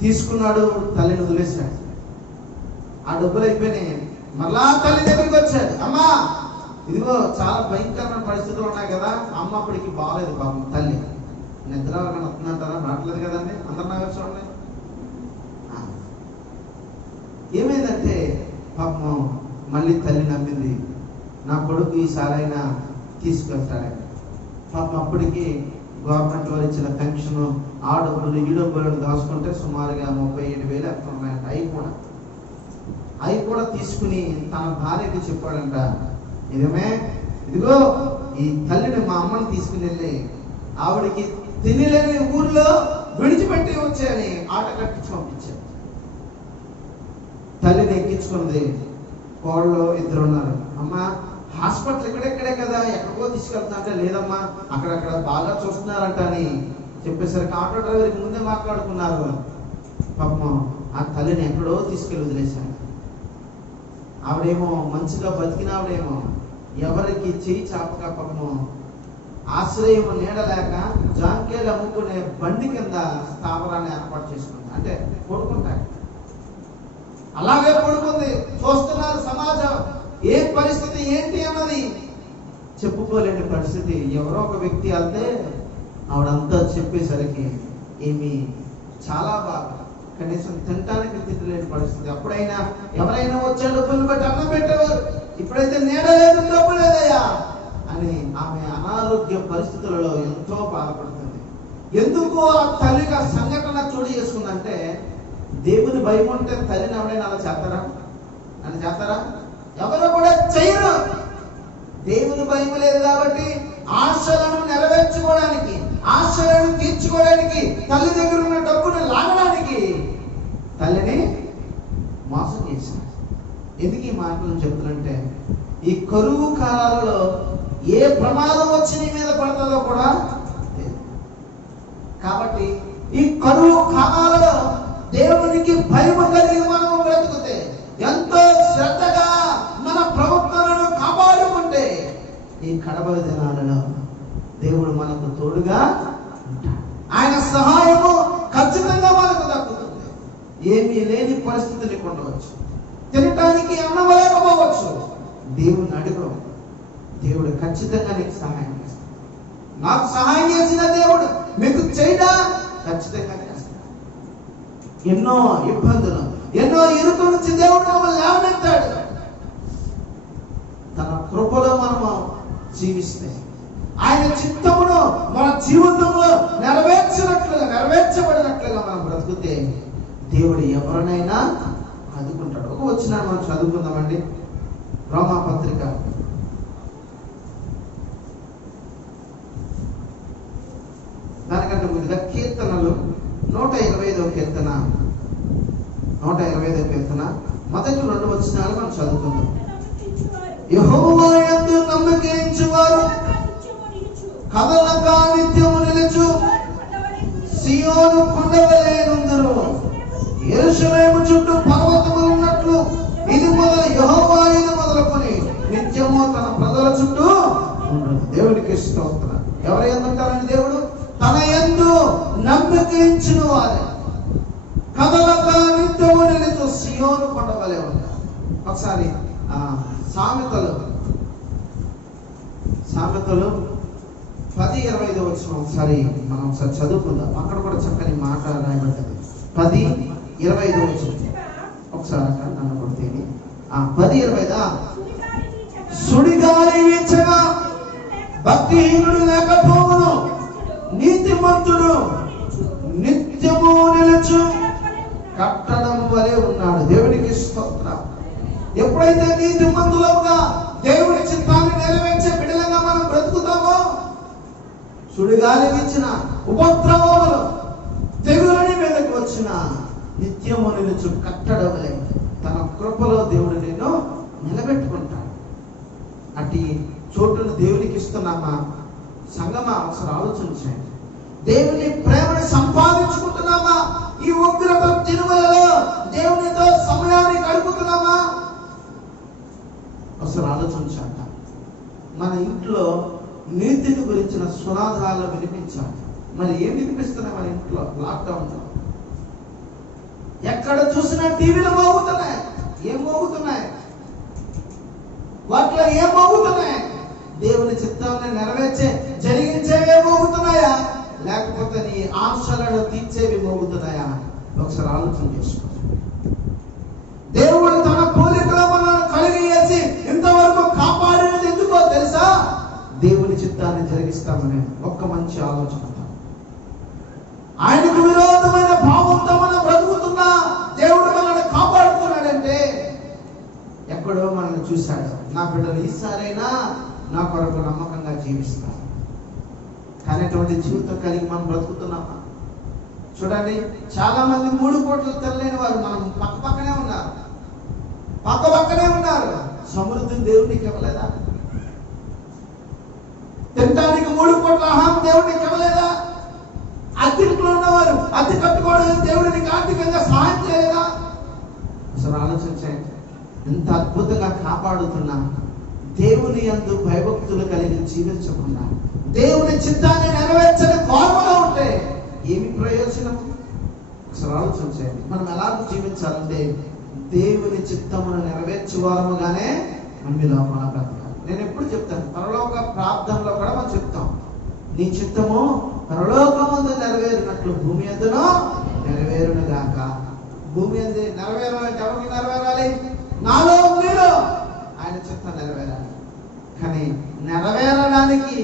తీసుకున్నాడు, తల్లిని వదిలేశాడు. ఆ డబ్బులు అయిపోయినాయి. మళ్ళా తల్లి దగ్గరికి వచ్చాడు, అమ్మా ఇదిగో చాలా భయంకరమైన పరిస్థితులు ఉన్నాయి కదా. అమ్మ అప్పటికి బాగాలేదు పాపం. తల్లి నిద్ర వస్తుందంటారా? రావట్లేదు కదండి, అందరు నాకు చూడండి. ఏమైందంటే పాపం మళ్ళీ తల్లి నమ్మింది, నా కొడుకు ఈసారైనా తీసుకెళ్తాడని. పాపం అప్పటికి గవర్నమెంట్ వారు ఇచ్చిన పెన్షన్ ఆ డబ్బులు ఈ డబ్బులను దాచుకుంటే సుమారుగా 37,000 ఎంత ఉన్నాయంట. అవి కూడా తీసుకుని తన భార్యకి చెప్పాడంట, నిజమే ఇదిగో ఈ తల్లిని మా అమ్మని తీసుకుని వెళ్ళి ఆవిడికి తినలేని ఊర్లో విడిచిపెట్టి వచ్చాయని ఆట కట్టించి పంపించాడు. తల్లిని ఎక్కించుకున్నది. కోళ్ళు 2 ఉన్నారు. అమ్మా హాస్పిటల్ ఇక్కడెక్కడే కదా, ఎక్కడికో తీసుకెళ్తున్నా అంటే, లేదమ్మా అక్కడక్కడ బాగా చూస్తున్నారంట అని చెప్పేసరికి ఆటో డ్రైవర్కి ముందే మాట్లాడుకున్నారు. పాపం ఆ తల్లిని ఎక్కడో తీసుకెళ్ళి వదిలేశాను. ఆవిడేమో మంచిగా బతికిన ఆవిడేమో ఎవరికి చేయి చాపక పాపము ఆశ్రయం నీడలేక జాంకేలు అమ్ముకునే బండి కింద స్థావరాన్ని ఏర్పాటు చేసుకుంది. అంటే పడుకుంటాయి, అలాగే పడుకుంది. చూస్తున్నారు సమాజం, ఏ పరిస్థితి ఏంటి అన్నది చెప్పుకోలేని పరిస్థితి. ఎవరో ఒక వ్యక్తి వెళ్తే ఆవిడంతా చెప్పేసరికి ఏమి చాలా బాగా కనీసం తినటానికి తినలేని పరిస్థితి. అప్పుడైనా ఎవరైనా వచ్చే డబ్బులు బట్టి అన్నం పెట్టేవారు, ఇప్పుడైతే నీడ లేదు, డబ్బు లేదయ్యా అని ఆమె అనారోగ్య పరిస్థితులలో ఎంతో బాధపడుతుంది. ఎందుకు ఆ తల్లికి ఆ సంఘటన చోటు చేసుకుందంటే, దేవుని భయం ఉంటే తల్లిని ఎవరైనా అలా చేస్తారా? అని చేస్తారా? ఎవరు కూడా చేయరు. దేవుని భయం లేదు కాబట్టి ఆశలను నెరవేర్చుకోవడానికి, ఆశలను తీర్చుకోవడానికి, తల్లి దగ్గర ఉన్న డబ్బును లాగడానికి తల్లిని మోసం చేశారు. ఎందుకు ఈ మాటలను చెప్తున్నంటే, ఈ కరువు కాలాలలో ఏ ప్రమాదం వచ్చి నీ మీద పడుతుందో కూడా కాబట్టి ఈ కరువు కాలాలలో దేవునికి భయం కలిగి మనం బ్రతుకుతే, ఎంతో శ్రద్ధగా మన ప్రవక్తలను కాపాడుకుంటే, ఈ కడపల దినాలలో దేవుడు మనకు తోడుగా ఉంటాడు. ఆయన సహాయము ఖచ్చితంగా మనకు దక్కుతుంది. ఏమీ లేని పరిస్థితి నీకు ఉండవచ్చు, తినటానికి అన్నం లేకపోవచ్చు. దేవుని అడుగు, దేవుడు ఖచ్చితంగా నీకు సహాయం చేస్తాడు. నాకు సహాయం చేసిన దేవుడు మీకు చేయడా? ఖచ్చితంగా చేస్తాడు. ఎన్నో ఇబ్బందులు, ఎన్నో ఇరుకు నుంచి దేవుడు మమ్మల్ని లేవనెత్తాడు. తన కృపలో మనము జీవిస్తే, ఆయన చిత్తమును మన జీవితంలో నెరవేర్చబడినట్లుగా మనం బ్రతుకుతే, దేవుడు ఎవరినైనా ఆదుకుంటాడు. ఒక వచనాన్ని మనం చదువుకుందామండి. రోమాపత్రిక 8 కీర్తనలు 125వ కీర్తన, 125వ కీర్తన మొదటి 2 వచనాలు మనం చదువుకుందాం. యెహోవా యందు నమ్మకించువారు కదలక నిత్యము నిలుచు, సియోను కొండవలె నుందురు. యెరూషలేము చుట్టూ పర్వతములు ఉన్నట్లు ఇది మొదలు యెహోవా ఇది మొదలుకొని నిత్యము తన ప్రజల చుట్టూ సియోను కొండ వలె ఉంటారు. ఒకసారి సామెతలు 10:25 వచ్చిన ఒకసారి మనం ఒకసారి చదువుకుందాం. అక్కడ కూడా చక్కని మాట రాయబడ్డది. 10:25 వచ్చిన ఒకసారి అక్కడ నన్ను కొడితేని 10:25 సుడిగాలి వీచగా భక్తిహీనుడు లేకపోవును, నీతిమంతుడు నిత్యము నిలుచు కట్టడము వలె ఉన్నాడు. దేవునికి స్తోత్రం. ఎప్పుడైతే నీతిమంతులుగా దేవుని చిత్తాన్ని నెరవేర్చే బిడ్డలుగా మనం బ్రతుకుతామో, సుడిగాలి వీచిన ఉపద్రవములు తెగులని మీదకి వచ్చిన నిత్యము నిలుచు కట్టడం వలె తన కృపలో దేవుడు నిన్ను నిలబెట్టుకుంటాడు. అట్టి చోటును దేవునికి ఇస్తున్నామా? సంగమా, ఒకసారి ఆలోచించండి. దేవుని ప్రేమను సంపాదించుకుంటున్నామా? ఈ ఉగ్రత దినములలో దేవునితో సమయాన్ని గడుపుతున్నామా? ఒకసారి ఆలోచించాక మన ఇంట్లో నీతిని గురించిన సునాదాలు వినిపించాలి. మరి ఏం వినిపిస్తున్నాయి మన ఇంట్లో? లాక్డౌన్లో ఎక్కడ చూసినా టీవీలు మోగుతున్నాయి. ఏం మోగుతున్నాయి? వాటిలో ఏం మోగుతున్నాయి? దేవుని చిత్తాన్ని నెరవేర్చే జరిగించేవే మోగుతున్నాయా, లేకపోతే నీ ఆశలను తీర్చేవి మోగుతున్నాయా? ఒకసారి ఆలోచన చేసుకో. దేవుడు తన పోలికలో మనల్ని కలిగేసి ఇంతవరకు కాపాడినది ఎందుకో తెలుసా? దేవుని చిత్తాన్ని జరిగిస్తామని ఒక్క మంచి ఆలోచన. ఆయనకు విరోధమైన భావంతో మనం బ్రతుకుతున్నా దేవుడు మనల్ని కాపాడుతున్నాడంటే ఎక్కడో మనల్ని చూశాడు. నా బిడ్డలు ఈసారైనా నా కొరకు నమ్మకంగా జీవిస్తారు అనేటువంటి జీవితం కలిగి మనం బ్రతుకుతున్నామా? చూడండి, చాలా మంది 3 పూటలు తినలేని వారు మనం పక్కనే ఉన్నారు. సమృద్ధిని దేవునికి ఇవ్వలేదా? తినడానికి 3 పూటల ఆహారం దేవునికి ఇవ్వలేదా? అద్దెంట్లో ఉన్నవారు అద్దె కట్టుకోవడం దేవుడికి ఆర్థికంగా సహాయం చేయలేదా? అసలు ఆలోచించండి. ఎంత అద్భుతంగా కాపాడుతున్నా దేవుని యందు భయభక్తులు కలిగి జీవించకుండా దేవుని చిత్తాన్ని నెరవేర్చని కోరమలో ఉంటే ఏమి ప్రయోజనం? అసలు ఆలోచించండి. మనం ఎలా జీవించాలంటే దేవుని చిత్తమును నెరవేర్చేవారముగానే మనం ఇలా మన బ్రతకాలి. నేను ఎప్పుడు చెప్తాను, పరలోక ప్రార్థనలో కూడా మనం చెప్తాం, నీ చిత్తము పరలోకమందు నెరవేరినట్లు భూమి యందును నెరవేరును గాక. భూమి యందు నెరవేరాలంటే ఎవరికి నెరవేరాలి? నాలో మీలో ఆయన చిత్తం నెరవేరాలి. కానీ నెరవేరడానికి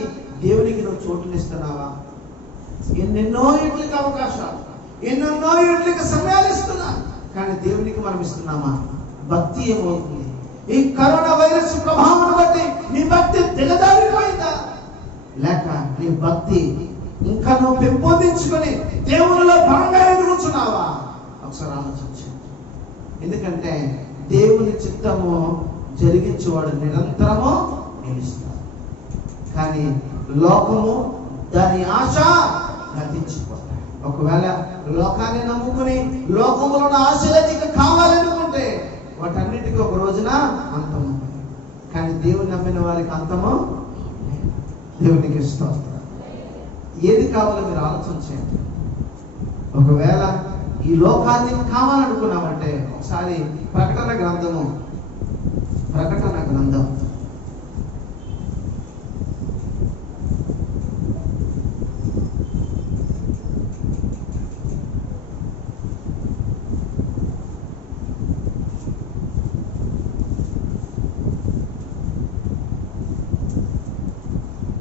దేవునికి నువ్వు చోటునిస్తున్నావా? ఎన్నెన్నో ఇట్లకి అవకాశాలు, ఎన్నెన్నో ఇట్లకి సమయాలు ఇస్తున్నా, కానీ దేవునికి మనం ఇస్తున్నామా? భక్తి ఏమవుతుంది? ఈ కరోనా వైరస్ ప్రభావం బట్టి నీ భక్తి దిగజారిపోయిందా, లేక నీ భక్తి ఇంకా నువ్వు పెంపొందించుకొని దేవునిలో బలంగా ఎదుగుతున్నావా? ఒకసారి ఆలోచించండి. ఎందుకంటే దేవుని చిత్తము జరిగించేవాడు నిరంతరము నిలుస్తాడు. కానీ లోకము దాని ఆశ గతించిపోతాయి. ఒకవేళ లోకాన్ని నమ్ముకుని లోకములో ఉన్న ఆశలే నీకు కావాలనుకుంటే వాటన్నిటికీ ఒక రోజున అంతము. కానీ దేవుని నమ్మిన వారికి అంతము దేవునికి ఇష్టం. ఏది కావాలో మీరు ఆలోచించండి. ఒకవేళ ఈ లోకాన్ని కావాలనుకున్నామంటే ఒకసారి ప్రకటన గ్రంథం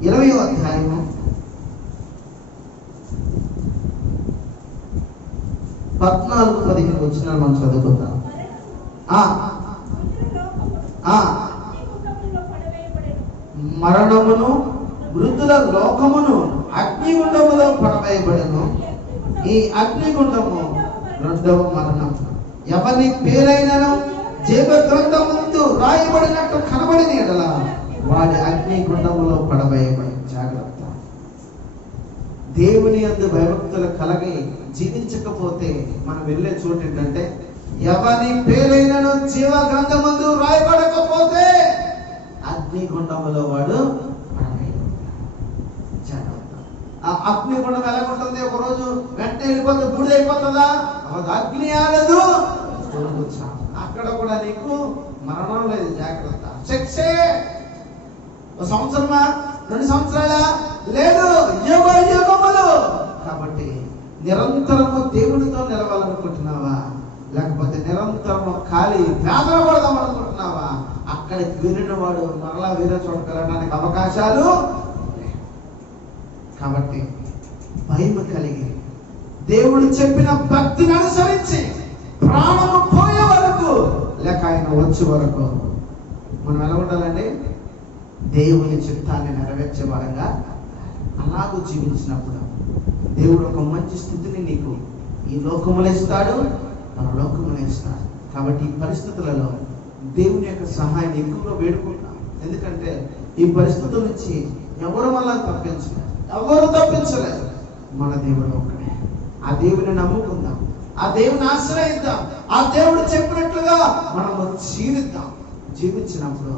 20వ అధ్యాయము 14-15 వచనాలు మనం చదువుకుందాం. మరణమును మృతుల లోకమును అగ్నిగుండములో పడవేయబడెను. ఈ అగ్నిగుండము 2వ మరణం. ఎవరి పేరైనను జీవ గ్రంథమందు రాయబడినట్టు కనబడిన యెడల వాడి అగ్నిగుండములో పడవేయబడి. జాగ్రత్త. దేవుని యందు భయభక్తులు కలిగి జీవించకపోతే మనం వెళ్ళే చోటు ఏంటంటే, ఎవరి పేరైనను జీవ గ్రంథమందు రాయబడకపోతే అగ్నిగుండములో వాడు ఆ అగ్నిగుండం ఎలా ఉంటుంది? ఒక రోజు వెంటనే వెళ్ళిపోతే బూడిదైపోతుందా? అగ్ని ఆడదు, అక్కడ కూడా నీకు మరణం లేదు, జాగ్రత్త. శిక్షే ఒక సంవత్సరమా 2 సంవత్సరాల లేదు, యుగ యుగములు. కాబట్టి నిరంతరము దేవుడితో నిలవాలనుకుంటున్నావా, లేకపోతే నిరంతరము ఖాళీ వేదన పడదాం అనుకుంటున్నావా? అక్కడికి వెళ్ళిన వాడు మరలా వేరే చోటుకు వెళ్ళడానికి అవకాశాలు లేవు. కాబట్టి భయం కలిగి దేవుడు చెప్పిన భక్తిని అనుసరించి ప్రాణము పోయే వరకు, లేక ఆయన వచ్చే వరకు మనం ఎలా ఉండాలండి? దేవుని చిత్తాన్ని నెరవేర్చే వారంగా అలాగూ జీవించినప్పుడు దేవుడు ఒక మంచి స్థితిని నీకు ఈ లోకములో ఇస్తాడు, మన లోకములో ఇస్తాడు. కాబట్టి ఈ పరిస్థితులలో దేవుని యొక్క సహాయం ఎక్కువగా వేడుకుంటాం. ఎందుకంటే ఈ పరిస్థితుల నుంచి ఎవరు మనల్ని తప్పించలేదు, ఎవరు తప్పించలేదు. మన దేవుడు ఒక్కడే. ఆ దేవుని నమ్ముకుందాం, ఆ దేవుని ఆశ్రయిద్దాం, ఆ దేవుడు చెప్పినట్లుగా మనము జీవిద్దాం. జీవించినప్పుడు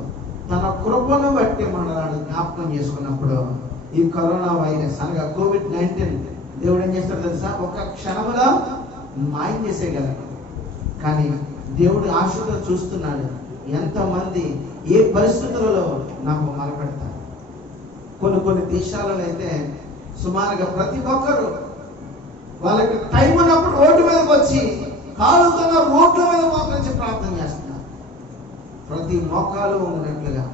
తన కృపను బట్టి మనల్ని జ్ఞాపకం చేసుకున్నప్పుడు ఈ కరోనా వైరస్ అనగా COVID-19 దేవుడు ఏం చేస్తాడు తెలుసా? ఒక క్షణములో మాయం చేసేయగలడు. కానీ దేవుడు ఆశతో చూస్తున్నాడు, ఎంతమంది ఏ పరిస్థితులలో నాకు మొరపెడతారు. కొన్ని దేశాలలో అయితే సుమారుగా ప్రతి ఒక్కరు వాళ్ళకి టైం ఉన్నప్పుడు రోడ్డు మీదకి వచ్చి కాలుతున్న రోడ్ల మీద మోకరించి ప్రార్థన చేస్తున్నారు. ప్రతి మోకాలు ఉన్నట్లుగా,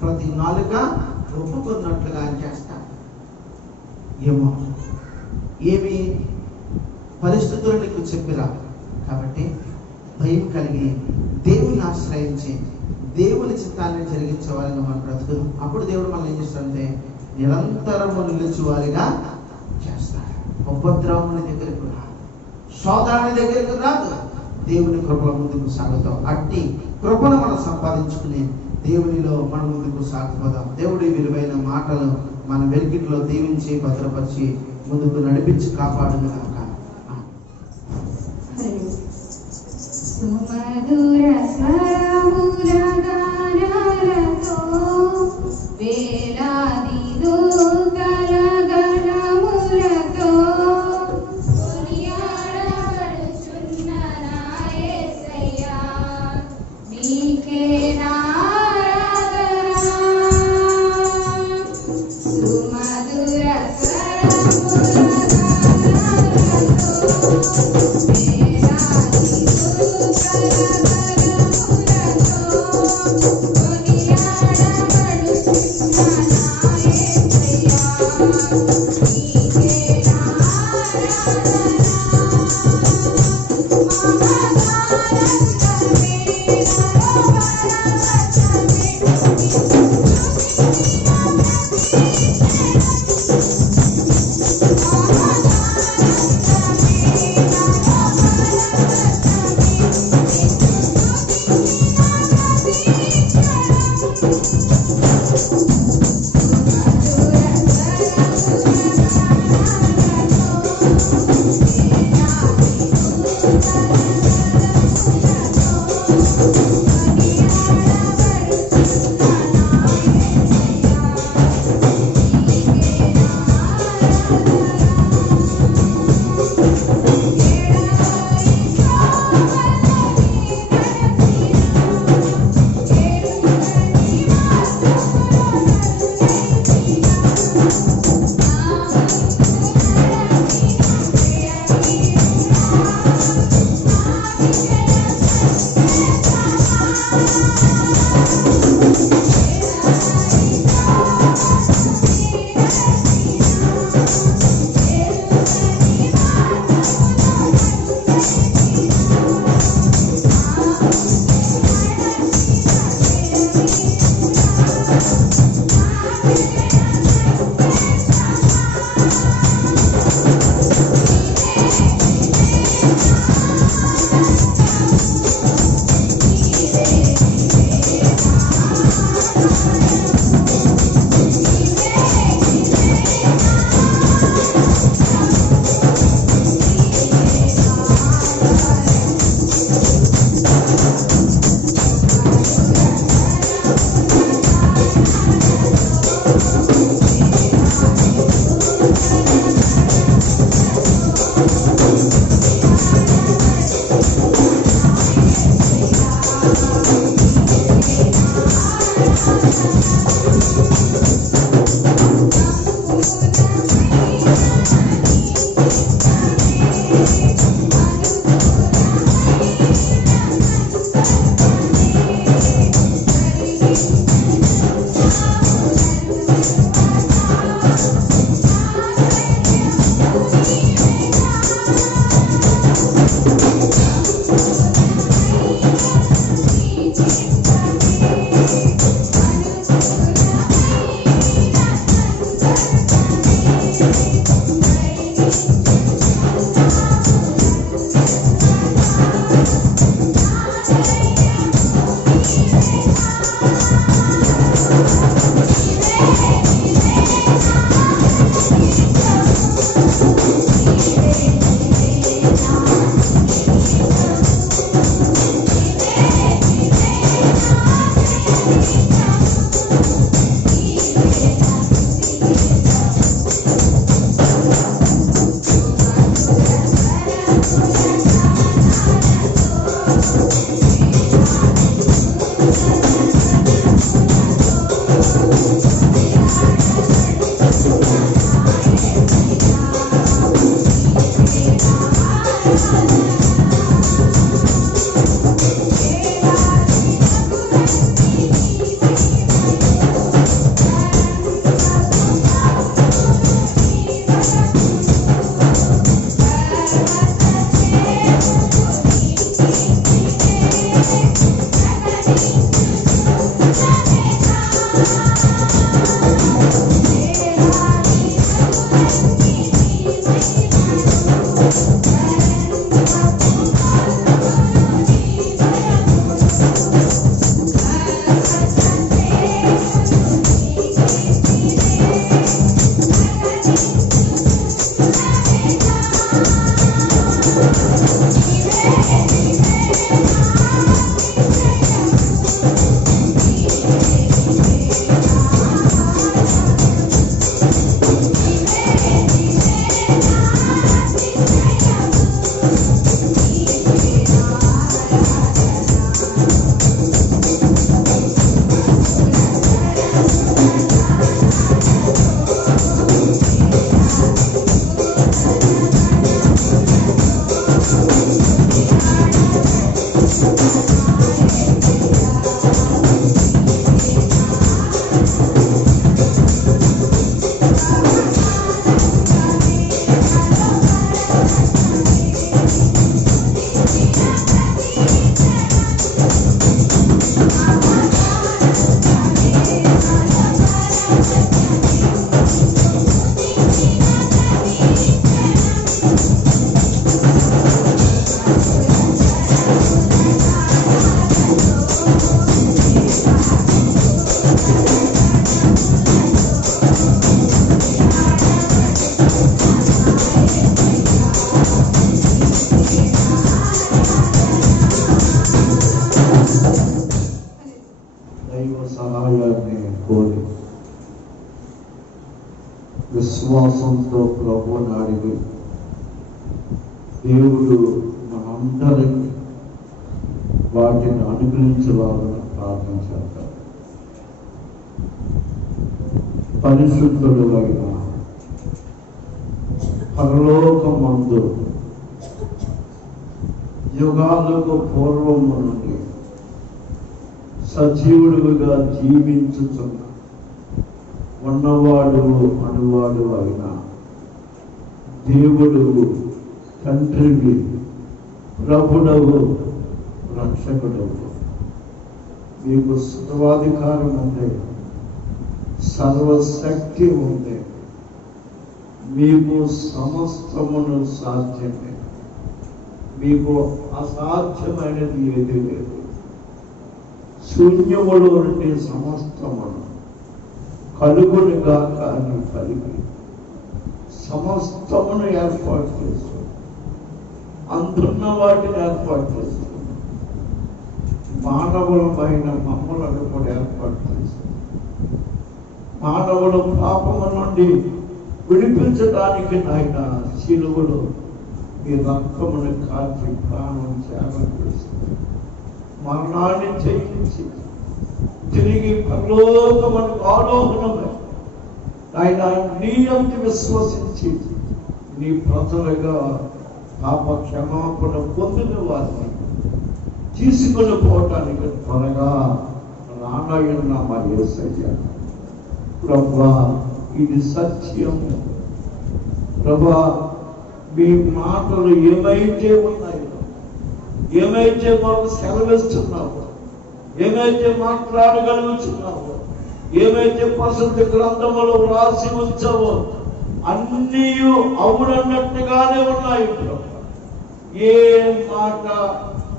ప్రతి నాలుక ఒప్పుకున్నట్లుగా అని చేస్తారు. ఏమో ఏమి పరిస్థితులు నీకు చెప్పిరా. కాబట్టి భయం కలిగి దేవుని ఆశ్రయించి దేవుని చిత్తాన్ని జరిగించే వారిగా మనం బ్రతుకుదాం. అప్పుడు దేవుడు మనం ఏం చేస్తాడంటే నిరంతరము నిలిచి వారిగా చేస్తాడు. ఉపద్రవముని దగ్గరకు రాదు, శోధన దగ్గరకు రాదు. దేవుని కృపల ముందుకు సాగుతాం. అట్టి కృపను మనం సంపాదించుకుని దేవునిలో మనం ముందుకు సాగిపోదాం. దేవుడి విలువైన మాటలు మన వెలికిట్లో దీవించి భద్రపరిచి ముందుకు నడిపించి కాపాడును గాక. సుమధుర స్వరముల గానాలతో వేలాది దూతల గణములతో కొనియాడబడుచున్న నా యేసయ్యా, నీకే ఆరాధన. సుమధుర స్వరముల సహాయాన్ని కోరి విశ్వాసంతో ప్రభువుని అడిగి దేవుడు మనందరికీ వాటిని అనుగ్రహించవాలని ప్రార్థన చేద్దాం. పరిశుద్ధుడు అయిన పరలోకమందు యుగాలకు పూర్వము నుండి సజీవుడుగా జీవించుతున్న ఉన్నవాడు అనువాడు అయిన దేవుడు తండ్రివి, ప్రభుడవు, రక్షకుడవు. మీకు సర్వాధికారం ఉంది, సర్వశక్తి ఉంది, మీకు సమస్తమును సాధ్యమే, మీకు అసాధ్యమైనది ఏది లేదు. శూన్యములో నుండి సమస్తమును కలుగుని గాక అని పలికి సమస్తమును ఏర్పాటు చేస్తూ అందున్న వాటిని ఏర్పాటు చేస్తూ మానవులమైన మమ్మలను కూడా ఏర్పాటు చేస్తూ మానవుల పాపము నుండి విడిపించడానికి నాయన శిలువలో మీ రక్తమును కాచి ప్రాణం త్యాగం చేస్తుంది. మరణాన్ని జయించి తిరిగి పరలోకమునకు ఆరోహణమై ఆయన నీ అందు విశ్వసించి నీ ప్రజలుగా పాప క్షమాపణ పొందిన వారిని తీసుకొని పోవటానికి త్వరగా రానయ్యున్న మా యేసయ్య. ప్రభువా, ఇది సత్యము. ప్రభువా, మీ మాటలు ఏమైతే ఉన్నాయో, ఏమైతే మాకు సెలవిస్తున్నావో, ఏమైతే మాట్లాడగలుగుతున్నావో, ఏమైతే పరిశుద్ధ గ్రంథములో రాసి ఉంచావో అన్నీ అవునన్నట్టుగానే ఉన్నాయి. ఏ మాట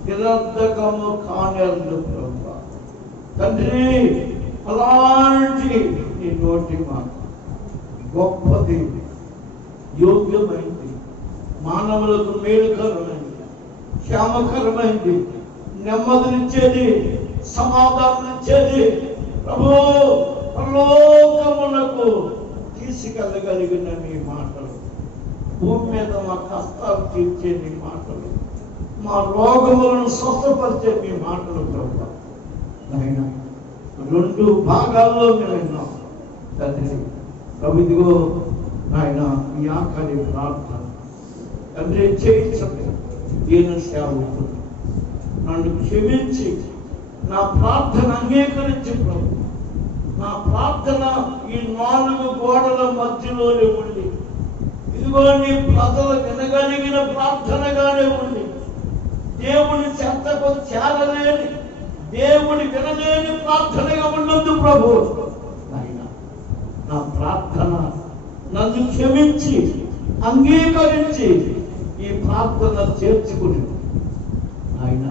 నిరర్ధకము కానేరు ప్రభు. తండ్రి, అలాంటి నీ నోటి మాట గొప్పది, యోగ్యమైంది, మానవులకు మేలుకరమైంది, క్షేమకరమైంది, నెమ్మదినిచ్చేది, సమాధానమిచ్చేది. ప్రభు, పరలోకమునకు తీసుకెళ్ళగలిగిన నీ మాటలు, భూమి మీద మా కష్టాలు తీర్చే నీ మాటలు, మా రోగములను స్వస్థపరిచే మీ మాటలు ప్రభు నాయనా 2 భాగాల్లో మేము విన్నాం తండ్రి. ప్రభు ఇదిగో నాయన ఈ ఆఖరి ప్రార్థన తండ్రి చేయించండి. దీన సేవకు నన్ను క్షమించి నా ప్రార్థన అంగీకరించి ప్రభు, నా ప్రార్థన ఈ 4 గోడల మధ్యలోనే ఉండి ఇదిగో నీ ప్రజలు వినగలిగిన ప్రార్థనగానే ఉండి దేవుని చెంతకు చేరలేని, దేవుని వినలేని ప్రార్థనగా ఉన్నందు ప్రభు నాయనా నా ప్రార్థన నన్ను క్షమించి అంగీకరించి ఈ ప్రార్థన చేర్చుకుని ఆయన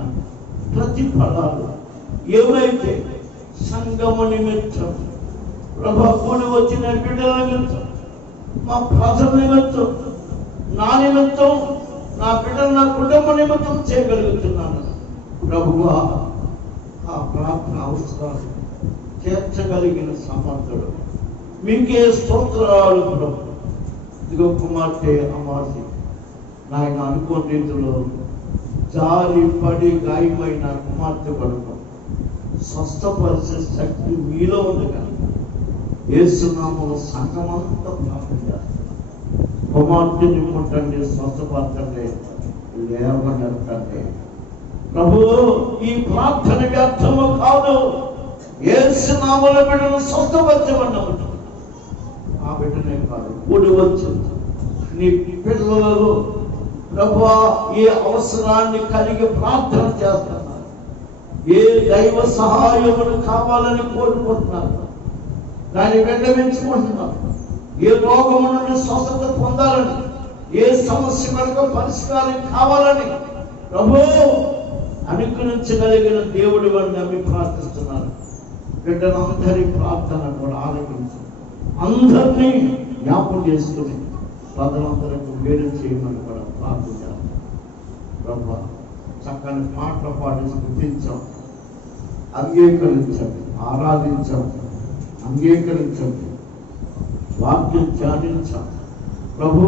ప్రతిఫలాలు ఎవరైతే సంగమ నిమిత్తం ప్రభు కూడి వచ్చిన బిడ్డల నిమిత్తం, మా ప్రజల నిమిత్తం, నా నిమిత్తం, నా బిడ్డల నా కుటుంబ నిమిత్తం చేయగలుగుతున్నాను ప్రభువా. ఆ ప్రార్థన అవసరాలు తీర్చగలిగిన సమర్థుడు మీకే స్తోత్రాలు ప్రభు. ఇదిగో కుమార్తె అమాసి నాయన అనుకోని రీతిలో జారి పడి గాయమైన కుమార్తె కొరకు స్వస్థపరిచే శక్తి మీలో ఉంది కనుక యేసునామములో సంఘమంతా ప్రార్థన చేస్తారు. కుమార్తెని ముట్టండి, స్వస్థపరచండి, లేవనెత్తండి ప్రభు. ఈ ప్రార్థన వ్యర్థము కాదు. యేసునామములో బిడ్డను స్వస్థపరచమన్నాము. ఆ బిడ్డనే కాదు కూడి వచ్చు నీ పిల్లలలో ప్రభువా ఏ అవసరాన్ని కలిగి ప్రార్థన చేస్తున్నారు, ఏ దైవ సహాయమును కావాలని కోరుకుంటున్నారు, దాన్ని విన్నవించుకుంటున్నారు, ఏ రోగము నుండి స్వస్థత పొందాలని, ఏ సమస్య కనుక పరిష్కారం కావాలని ప్రభు అనుగ్రహించగలిగిన దేవుడి వారిని నమ్మి ప్రార్థిస్తున్నారు. బిడ్డలందరి ప్రార్థన కూడా ఆలకించు, అందరినీ జ్ఞాపకం చేసుకుని ప్రజలందరికీ వేరు చేయమని కూడా ప్రార్థించారు. ప్రభు చక్కని పాటలు పాడి స్థుతించాం, అంగీకరించండి, ఆరాధించాం, అంగీకరించండి, వాక్యం ధ్యానించాం ప్రభు.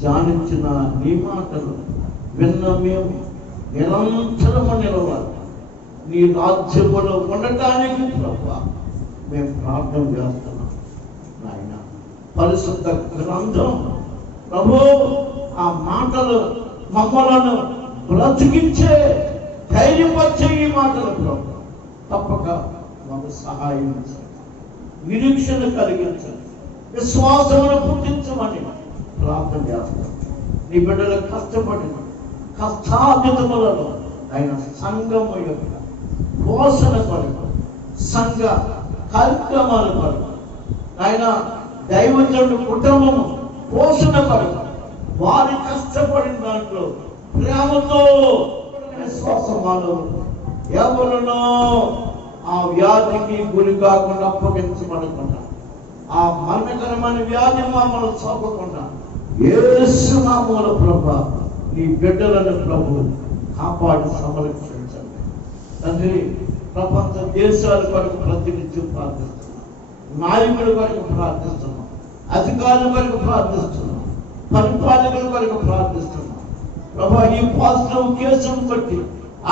ధ్యానించిన నీ మాటలు విన్న మేము నిరంతరము నిలవాలి. నీ రాజ్యములో ఉండటానికి ప్రభు మేము ప్రార్థన చేస్తున్నాం నాయన. పరిశుద్ధ గ్రంథం ప్రభు ఆ మాటలు మమ్మలను బ్రతికించే, ధైర్యపరిచే ఈ మాటలు ప్రభు తప్పక మాకు సహాయం చేయండి, నిరీక్షణ కలిగించండి, విశ్వాసమును పుట్టించమని ప్రార్థన చేస్తాం. నీ బిడ్డలు కష్టపడిన కష్టాధితములలో ఆయన సంఘము యొక్క పోషణ కొరకు, సంఘ కార్యక్రమాల కొరకు, ఆయన దైవజనుడు కుటుంబము పోషణ కొరకు వారి కష్టపడిన దాంట్లో ప్రేమతో విశ్వాసమాలు ఎవరునో ఆ వ్యాధికి గురి కాకుండా అప్పగించబడకుండా, ఆ మరణకరమైన వ్యాధి మమ్మల్ని సోకకుండా యేసు నామములో ప్రభు నీ బిడ్డలను ప్రభు కాపాడి సంరక్షించండి తండ్రి. ప్రపంచ దేశాల కొరకు ప్రతినిత్యం ప్రార్థిస్తున్నాం, నాయకుల కొరకు ప్రార్థిస్తున్నాం, అధికారుల కొరకు ప్రార్థిస్తున్నాం, పరిపాలకుల కొరకు ప్రార్థిస్తున్నాం ప్రభు. ఈ పాజిటివ్ కేసును బట్టి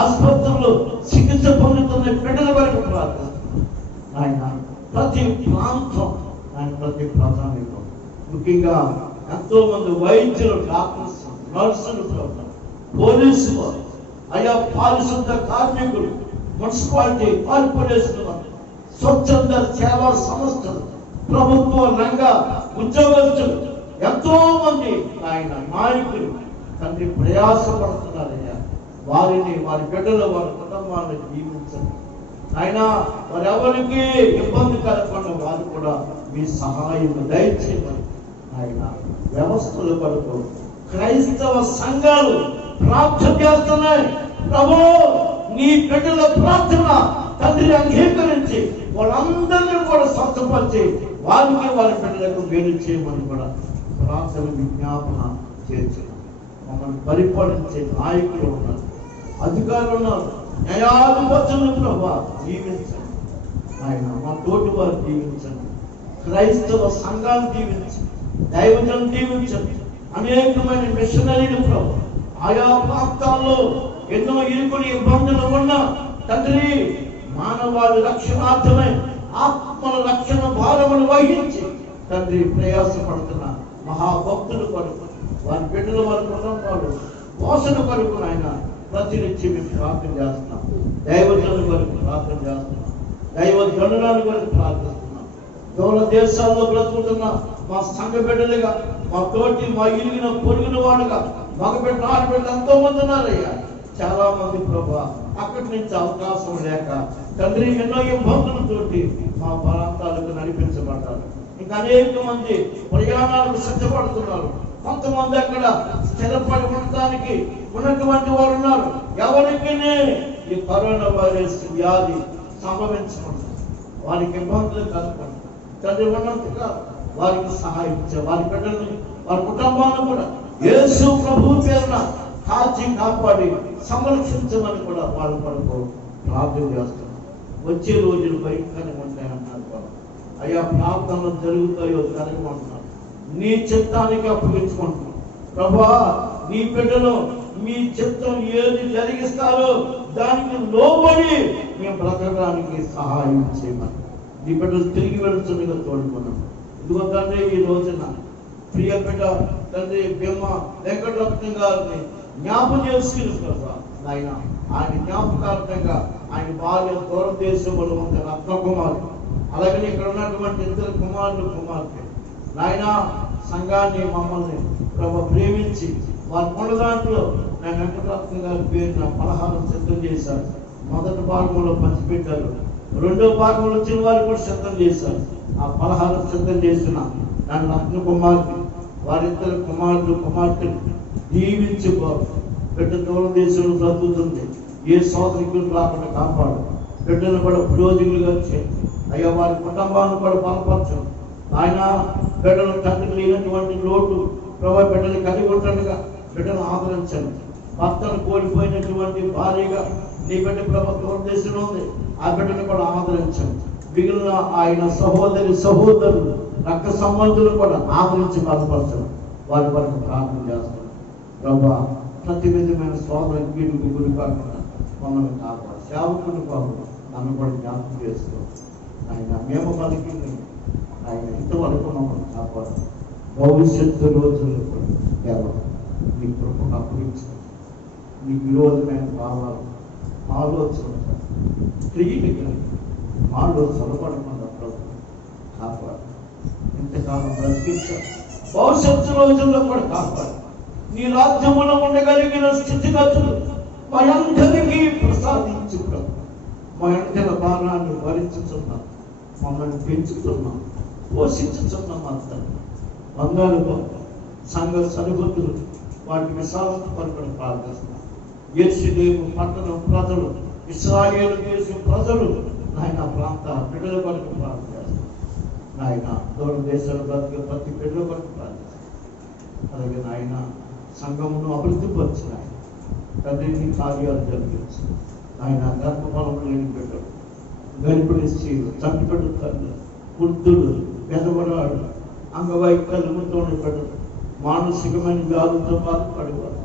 ఆసుపత్రుల్లో చికిత్స పొందుతున్న బిడ్డల కొరకు ప్రార్థిస్తున్నాం ఆయన. ప్రతి ప్రాంతం ఆయన, ప్రతి ప్రజానికం, ముఖ్యంగా ఎంతో మంది వైద్యులు, డాక్టర్స్, నర్సులు, పోలీసులు, అయా పారిశుద్ధ కార్మికులు, మున్సిపాలిటీ కార్పొరేషన్, స్వచ్ఛంద సేవా సంస్థలు, ప్రభుత్వ రంగ ఉద్యోగస్తులు, ఎంతో మంది ఆయన నాయకులు తండ్రి ప్రయాసపడుతున్నారయ్యా. వారిని, వారి బిడ్డలు, వారి కుటుంబాన్ని జీవించండి ఆయన. వారెవరికి ఇబ్బంది కలగకుండా వారు కూడా మీ సహాయం దయచేయమని ఆయన. వ్యవస్థల కొరకు క్రైస్తవ సంఘాలు ప్రార్థన చేస్తున్నాయి ప్రభు. నీ బిడ్డల ప్రార్థన తండ్రి అంగీకరించి వాళ్ళందరినీ కూడా స్వస్థపరిచి వారికి, వారి బిడ్డలకు వేరు చేయమని కూడా ప్రార్థన విజ్ఞాపన చేసి మమ్మల్ని పరిపాలించే నాయకులు ఉన్నారు, అధికారులు ఉన్నారు, న్యాయాధిపతులను ప్రభు జీవించండి ఆయన. మా తోటి వారు జీవించండి, క్రైస్తవ సంఘాన్ని జీవించండి, దైవజనం జీవించండి, అనేకమైన మిషనరీలు ప్రభు ఆయా ప్రాంతాల్లో ఎన్నో ఇరుకులు ఇబ్బందులు ఉన్నా తండ్రి మానవాళి రక్షణార్థమై ఆత్మల రక్షణ భారమును వహించి తండ్రి ప్రయాసపడుతున్న మహాభక్తులు కొరకు వారి బిడ్డల వారి కుటుంబాలు పోషణ కొరకు ఆయన ప్రతినిత్యం మేము ప్రార్థన చేస్తున్నాం. దైవజనుల కొరకు ప్రార్థన చేస్తున్నాం. దైవజనురాలు కొరకు ప్రార్థిస్తున్నాం. దూర దేశాల్లో బ్రతుకుతున్న మా సంఘ బిడ్డలుగా, మా తోటి మా ఇరిగిన పొరుగున వాడుగా మగ బిడ్డ ఆడబిడ్డ ఎంతో మంది ఉన్నారయ్యా. చాలా మంది ప్రభా అక్కడి నుంచి అవకాశం లేక తండ్రి ఎన్నో ఇబ్బందులతోటి మా ప్రాంతాలకు నడిపించబడ్డారు. ఇంకా అనేక మంది ప్రయాణాలకు సిద్ధపడుతున్నారు. కొంతమంది అక్కడ స్థిరపడి ఉండటానికి ఉన్నటువంటి వారు ఉన్నారు. ఎవరికి ఈ కరోనా వైరస్ వ్యాధి సంభవించకుండా వారికి ఇబ్బందులు కలగకుండా తండ్రి ఉన్నట్టుగా వారికి సహాయం ఇచ్చే వారి బిడ్డల్ని వారి కుటుంబాలను కూడా యేసు ప్రభు పేరున కాచి కాపాడి సంరక్షించమని కూడా వాళ్ళ కొరకు ప్రార్థన చేస్తున్నాం. వచ్చే రోజులు భయంకరంగా ఉంటాయన్నారు వాళ్ళు. అయ్యా ప్రార్థనలు జరుగుతాయో జరగమంటున్నారు. నీ చిత్తానికి అప్పగించుకుంటున్నాం ప్రభా. నీ బిడ్డలు మీ చిత్తం ఏది జరిగిస్తారో దానికి లోబడి మేము బ్రతకడానికి సహాయం చేయమని నీ బిడ్డలు తిరిగి వెళుతుండగా తోడుకున్నాం. ఇదిగో తండ్రి ఈ రోజున ప్రియ బిడ్డ తండ్రి భీమ వెంకటరత్నం గారిని జ్ఞాపకం చేసుకుని ప్రభా నాయన ఆయన జ్ఞాపకార్థంగా ఆయన భార్య దూర దేశంలో ఉంది రత్నకుమారు, అలాగే ఇక్కడ ఉన్నటువంటి ఇద్దరు కుమారులు కుమార్తె నాయన సంఘాన్ని మమ్మల్ని ప్రభు ప్రేమించి వారి కొండ దాంట్లో నేను వెంకటరత్నం గారి పేరున పలహారం సిద్ధం చేశారు. మొదటి భాగంలో పంచిపెట్టారు. రెండో భాగంలో వచ్చిన వారు కూడా సిద్ధం చేశారు. ఆ పలహారం సిద్ధం చేసిన నన్ను రత్న కుమార్తె వారిద్దరు కుమారులు కుమార్తెలు దీవించి బిడ్డ దూర దేశంలో బ్రతుకుతుంది. ఏ సోదరికి రాకుండా కాపాడు. బిడ్డను కూడా ప్రయోజకులుగా చేయండి అయ్యా. వారి కుటుంబాలను కూడా బలపరచండి ఆయన. బిడ్డలు తండ్రి లేనటువంటి లోటు ప్రభావ బిడ్డలు కలిగి ఉంటుండగా బిడ్డను ఆదరించండి. భర్తను కోల్పోయినటువంటి భార్యగా నీ బిడ్డ ప్రభావ దూర దేశంలో ఉంది. ఆ బిడ్డను కూడా ఆదరించండి. మిగిలిన ఆయన సహోదరి సహోదరులు రక్త సంబంధులు కూడా ఆదరించి బలపరచండి. వారి వరకు ప్రార్థన చేస్తాం ప్రభా. ప్రతి విధమైన సోదరు వీడికి గురి కాకుండా మమ్మల్ని కాపాడు. సేవకుని బాబు నన్ను కూడా జ్ఞాపకం చేసుకో ఆయన. మేము బతికింది ఆయన ఇంతవరకు మమ్మల్ని కాపాడు. భవిష్యత్తు రోజుల్లో కూడా కేవలం మీ కృపను అప్పగించు. మీ విరోధమైన భావాలు ఆలోచనలు క్రియలు మాలో చదవడమన్న ప్రభు కాపాడు. ఇంతకాలం బ్రతికించారు. భవిష్యత్తు రోజుల్లో కూడా కాపాడు. నీ రాజ్యములో ఉండగలిగిన స్థితిగతులు మా అందరికీ ప్రసాదించు ప్రభు. మా అందరి భారాన్ని భరించుతున్నాం, మమ్మల్ని పెంచుతున్నాం, పోషించుతున్నాం. అంతా బంగారు సంఘ సరిహద్దులు వాటి విశాలత కొరకు ప్రార్థిస్తున్నాం. యేసుదేవు పట్టణం ప్రజలు, ఇశ్రాయేలు దేశం ప్రజలు నాయన ప్రాంత బిడ్డల కొరకు ప్రార్థిస్తున్నాం. నాయన దూర దేశాలు బ్రతికే ప్రతి బిడ్డల కొరకు ప్రార్థిస్తున్నాం. అలాగే నాయన సంఘమును అభివృద్ధి పరిచిన తండ్రిని కార్యాలు జరిగించు. ఆయన గర్భఫలం లేని బిడ్డలు, గర్భిణీ స్త్రీలు, చంపిబిడ్డ తల్లి, వృద్ధులు, వెదవరాడు, అంగవైకల్యముతో బిడ్డలు, మానసికమైన వ్యాధులతో బాధపడేవారు,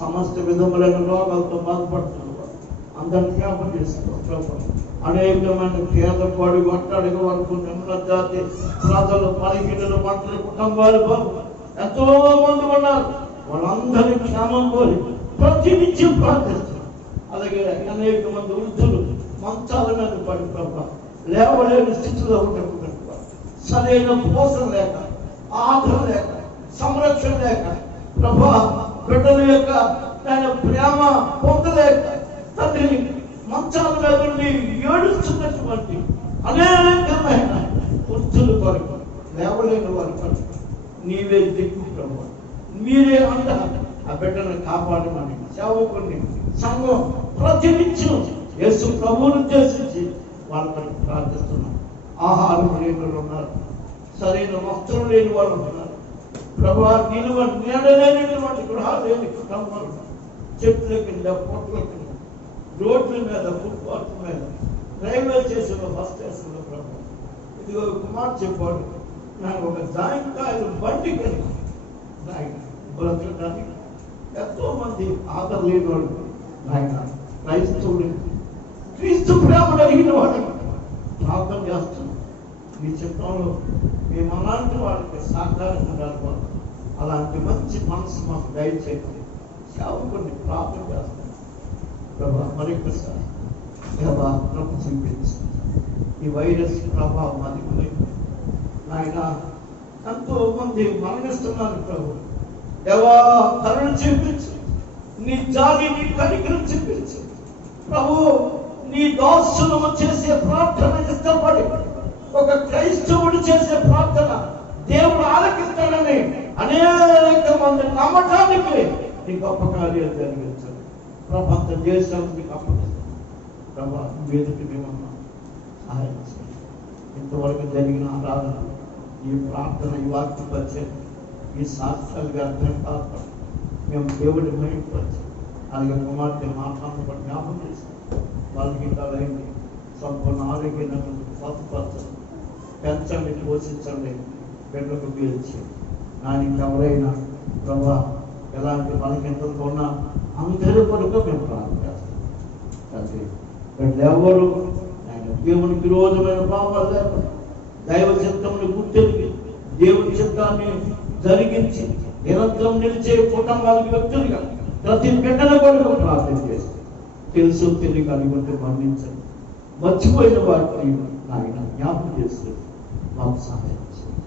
సమస్త విధములైన రోగాలతో బాధపడుతున్నవారు అందరినీ జ్ఞాపకం చేసుకోవాలి. అనేకమైన పేదపాడు ఒంటరిగా వరకు నిమ్న జాతి ప్రజలు, పరిగిణలు, ఒంటరి కుటుంబాలు బాబు ఎంతో మంది ఉన్నారు. వాళ్ళందరి క్షేమం కోరి ప్రతినిత్యం ప్రార్థిస్తున్నారు. అలాగే అనేక మంది వృద్ధులు మంచాల మీద పడి ప్రభా లేవలేని స్థితిలో ఉన్నటువంటి సరైన పోషణ లేక, ఆదరణ లేక, సంరక్షణ లేక ప్రభా బిడ్డల యొక్క ప్రేమ పొందలేక తండ్రి మంచాల మీద నుండి ఏడుస్తున్నటువంటి అనేకమైన వృద్ధుల కొరకు, లేవలేని వారి కొరకు నీవే దిక్కు ప్రభు. మీరే అంట ఆ బిడ్డను కాపాడమని సేవకుని సంఘం ప్రతినిత్యం యేసు ప్రభువును ఉద్దేశించి వాళ్ళ కొరకు ప్రార్థిస్తున్నాం. ఆహారం లేని వాళ్ళు ఉన్నారు, సరైన వస్త్రం లేని వాళ్ళు ఉన్నారు ప్రభా. నిలువ నీడలేనటువంటి గృహాలు లేని కుటుంబాలు, చెట్ల కింద, పొట్ల కింద, రోడ్ల మీద, ఫుట్పాత్ మీద, రైల్వే స్టేషన్లో, బస్ స్టేషన్లో ప్రభు. ఇదిగో కుమార్ చెప్పాడు, నాకు ఒక జాయింకాయలు బండి కలిగి బ్రతకడానికి ఎంతో మంది ఆదరణ లేని వాళ్ళు ఆయన క్రైస్తవుడు క్రీస్తు ప్రేమను అడిగిన వాడికి ప్రార్థన చేస్తున్నాం. మీ చిత్రంలో మేము అలాంటి వాడికి సహకారం ఉండాలి. అలాంటి మంచి మనసు మాకు దయచేయండి. సేవకుడిని ప్రార్థన చేస్తాం. ప్రభా మరొకసారి ప్రభా ప్రభు చూపించు. ఈ వైరస్ ప్రభావం అధికమైంది నాయన. ఎంతో మంది మరణిస్తున్నారు ప్రభు. దేవా కరుణ చూపించు. నీ జాలి నీ కనికరం చూపించు ప్రభు. నీ దాసులము చేసే ప్రార్థన ఇష్టపడి ఒక క్రైస్తవుడు చేసే ప్రార్థన దేవుడు ఆలకిస్తాడని అనేక మంది నమ్మటానికి నీ గొప్ప కార్యాలు జరిగించాలి. ప్రపంచం దేశాలు నీకు అప్పగిస్తాను ప్రభా. వేదిక మేమన్నా సహాయం చేయండి. ఇంతవరకు జరిగిన ఆరాధన, ఈ ప్రార్థన, ఈ వాక్యం వచ్చే ఈ సాక్ష్యాలుగా అర్థం కాదు. మేము దేవుడి మహిమపరిచి అలాగే కుమార్తె మాట్లాడడం జ్ఞాపకం చేస్తాం. వాళ్ళకి ఇంకా అయింది సంపూర్ణ ఆరోగ్యంగా స్వస్థపరచండి, పెంచండి, పోషించండి, బిడ్డలకు పీల్చి నానికి ఎవరైనా ప్రభా ఎలాంటి బలహీనతలతో ఉన్నా అందరి కొరకు మేము ప్రార్థన చేస్తాం. తండ్రి బిడ్డలు ఎవరు ఆయన దేవునికి విరోధమైన పాపాలు లేకుండా దైవ చిత్తముని గుర్తెరిగి దేవుని చిత్తాన్ని జరిగించి నిరంతరం నిలిచే కుటుంబాలకు వ్యక్తులుగా ప్రతి బిడ్డల కొరకు ప్రార్థన చేస్తే తెలుసు తెలియక అనుకుంటే మరణించండి. మర్చిపోయిన వాటిని ఆయన జ్ఞాపకం చేస్తూ మాకు సహాయం చేయండి.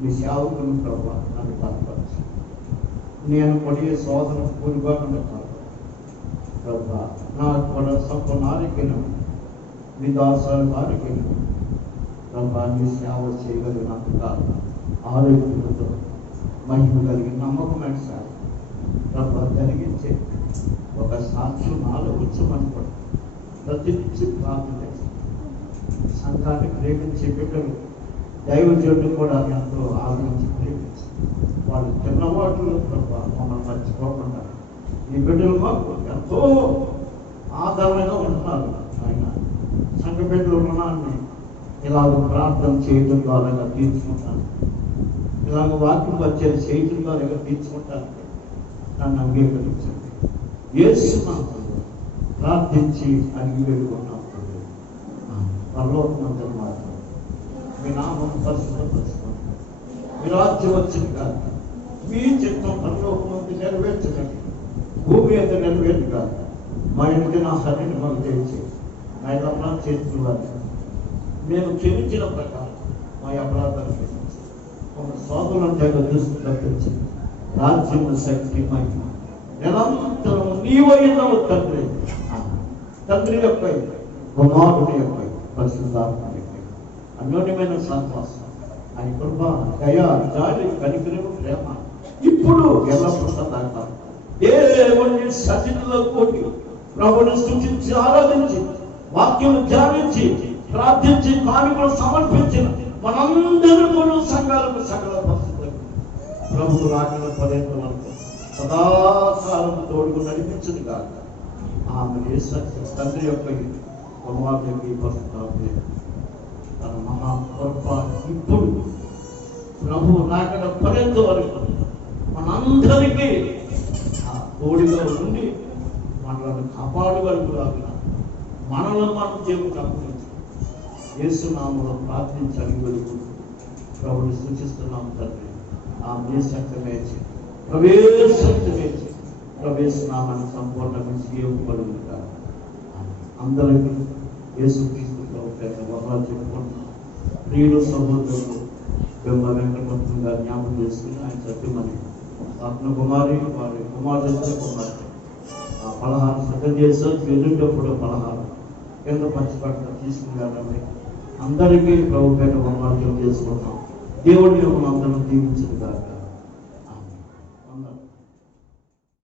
మీ సేవకుని ప్రభావ నన్ను బలపరచు. నేను పడే శోధన పూర్వకంగా కాదు ప్రభా. నాకు కూడా సంపూర్ణ ఆరోగ్యం మీ దాసాలు ఆరోగ్యం ప్రభా. నీ సేవ చేయగలిగినంత కాదు ఆరోగ్యంతో మహిమ కలిగిన నమ్మకమైన సేవ ప్రభా జరిగించే ఒక సాక్ష్యం నాలో ఉంచమనుకోండి. ప్రతి నుంచి ప్రార్థన చేస్తాం. సంఘాన్ని ప్రేమించే బిడ్డలు దైవజనుడు కూడా ఎంతో ఆదరించి ప్రేమించి వాళ్ళు చిన్నవాటిలో ప్రభా మమ్మల్ని మర్చిపోకుండా ఈ బిడ్డలు మాకు ఎంతో ఆధారంగా ఉంటున్నారు. ఆయన సంఘ బిడ్డల రుణాన్ని ఇలాగ ప్రార్థన చేయడం ద్వారా తీర్చుకుంటాను. ఇలాగ వాక్యం వచ్చేది చేయడం ద్వారా తీర్చుకుంటాను. నన్ను అంగీకరించండి. యేసు నామములో ప్రార్థించి అడిగి వేడుకున్నాం. పరలోకమందున మాత్రం మీ నామం పరిశుద్ధపరచుకోండి. మీ రాజ్యం వచ్చింది కాదు. మీ చిత్తం పరలోకమందు నెరవేర్చకండి, భూమి మీద నెరవేరు కాదు. మా ఇంటికి నా సరైన మాకు తెలిసి నా అపరాధం చేస్తున్న వారిని మేము క్షమించిన ప్రకారం మా అపరాధాలు క్షమించి ఒక సోదరులను దగ్గర దృష్టి తప్పించి రాజ్యం శక్తి మహిమ నిరంతరం నీవైనవు తండ్రి. తండ్రి యొక్క కుమారుడి యొక్క పరిశుద్ధాత్మ యొక్క అన్యోన్యమైన సహవాసం, ఆయన కృప, దయ, జాలి, కనికరం, ప్రేమ ఇప్పుడు ఎల్లప్పుడూ సదాకా దేవుని సన్నిధిలో కూడి ప్రభుని స్తుతించి ఆరాధించి వాక్యం ధ్యానించి ప్రార్థించి కానుకలు సమర్పించిన మనందరూ కూడా సంఘాలకు సకల పరిస్థితులకు ప్రభు రాకడ పర్యంతం వరకు సదాకాలం తోడుకు నడిపించింది కాక ఆమె తండ్రి యొక్క కుమారుడికి పరిస్థితి తన మహా కృప ఇప్పుడు ప్రభు రాకడ పర్యంతం వరకు మనందరికీ ఆ తోడుగా ఉండి మనల్ని కాపాడగలుగులాగా మనల్ని మనం దేవుడికి అప్పగించి యేసు నామములో ప్రార్థించాలి వెలుగుతూ ప్రభుని సూచిస్తున్నాం తండ్రి. ఆ శక్తమేచి ప్రవేశక్తమేచి ప్రవేశనామాన్ని సంపూర్ణంగా జీవపడుగా అందరికీ యేసు క్రీస్తులో వదలు చెప్పుకుంటున్నాం. ప్రియులు సహోదరులు బెమ్మ వెంకటరత్నం గారు జ్ఞాపకం చేసుకుని ఆయన సత్యమని రత్న కుమారి వారి కుమార్తె కుమారి ఆ పలహారం సిద్ధం చేశారు. ఎదుటప్పుడు పలహారం కింద పంచిపట్ల తీసుకుని అందరికీ ప్రభు పేట వందనాలు చేసుకుంటాం. దేవుడి యొక్క అందరం దీవించదు కాక.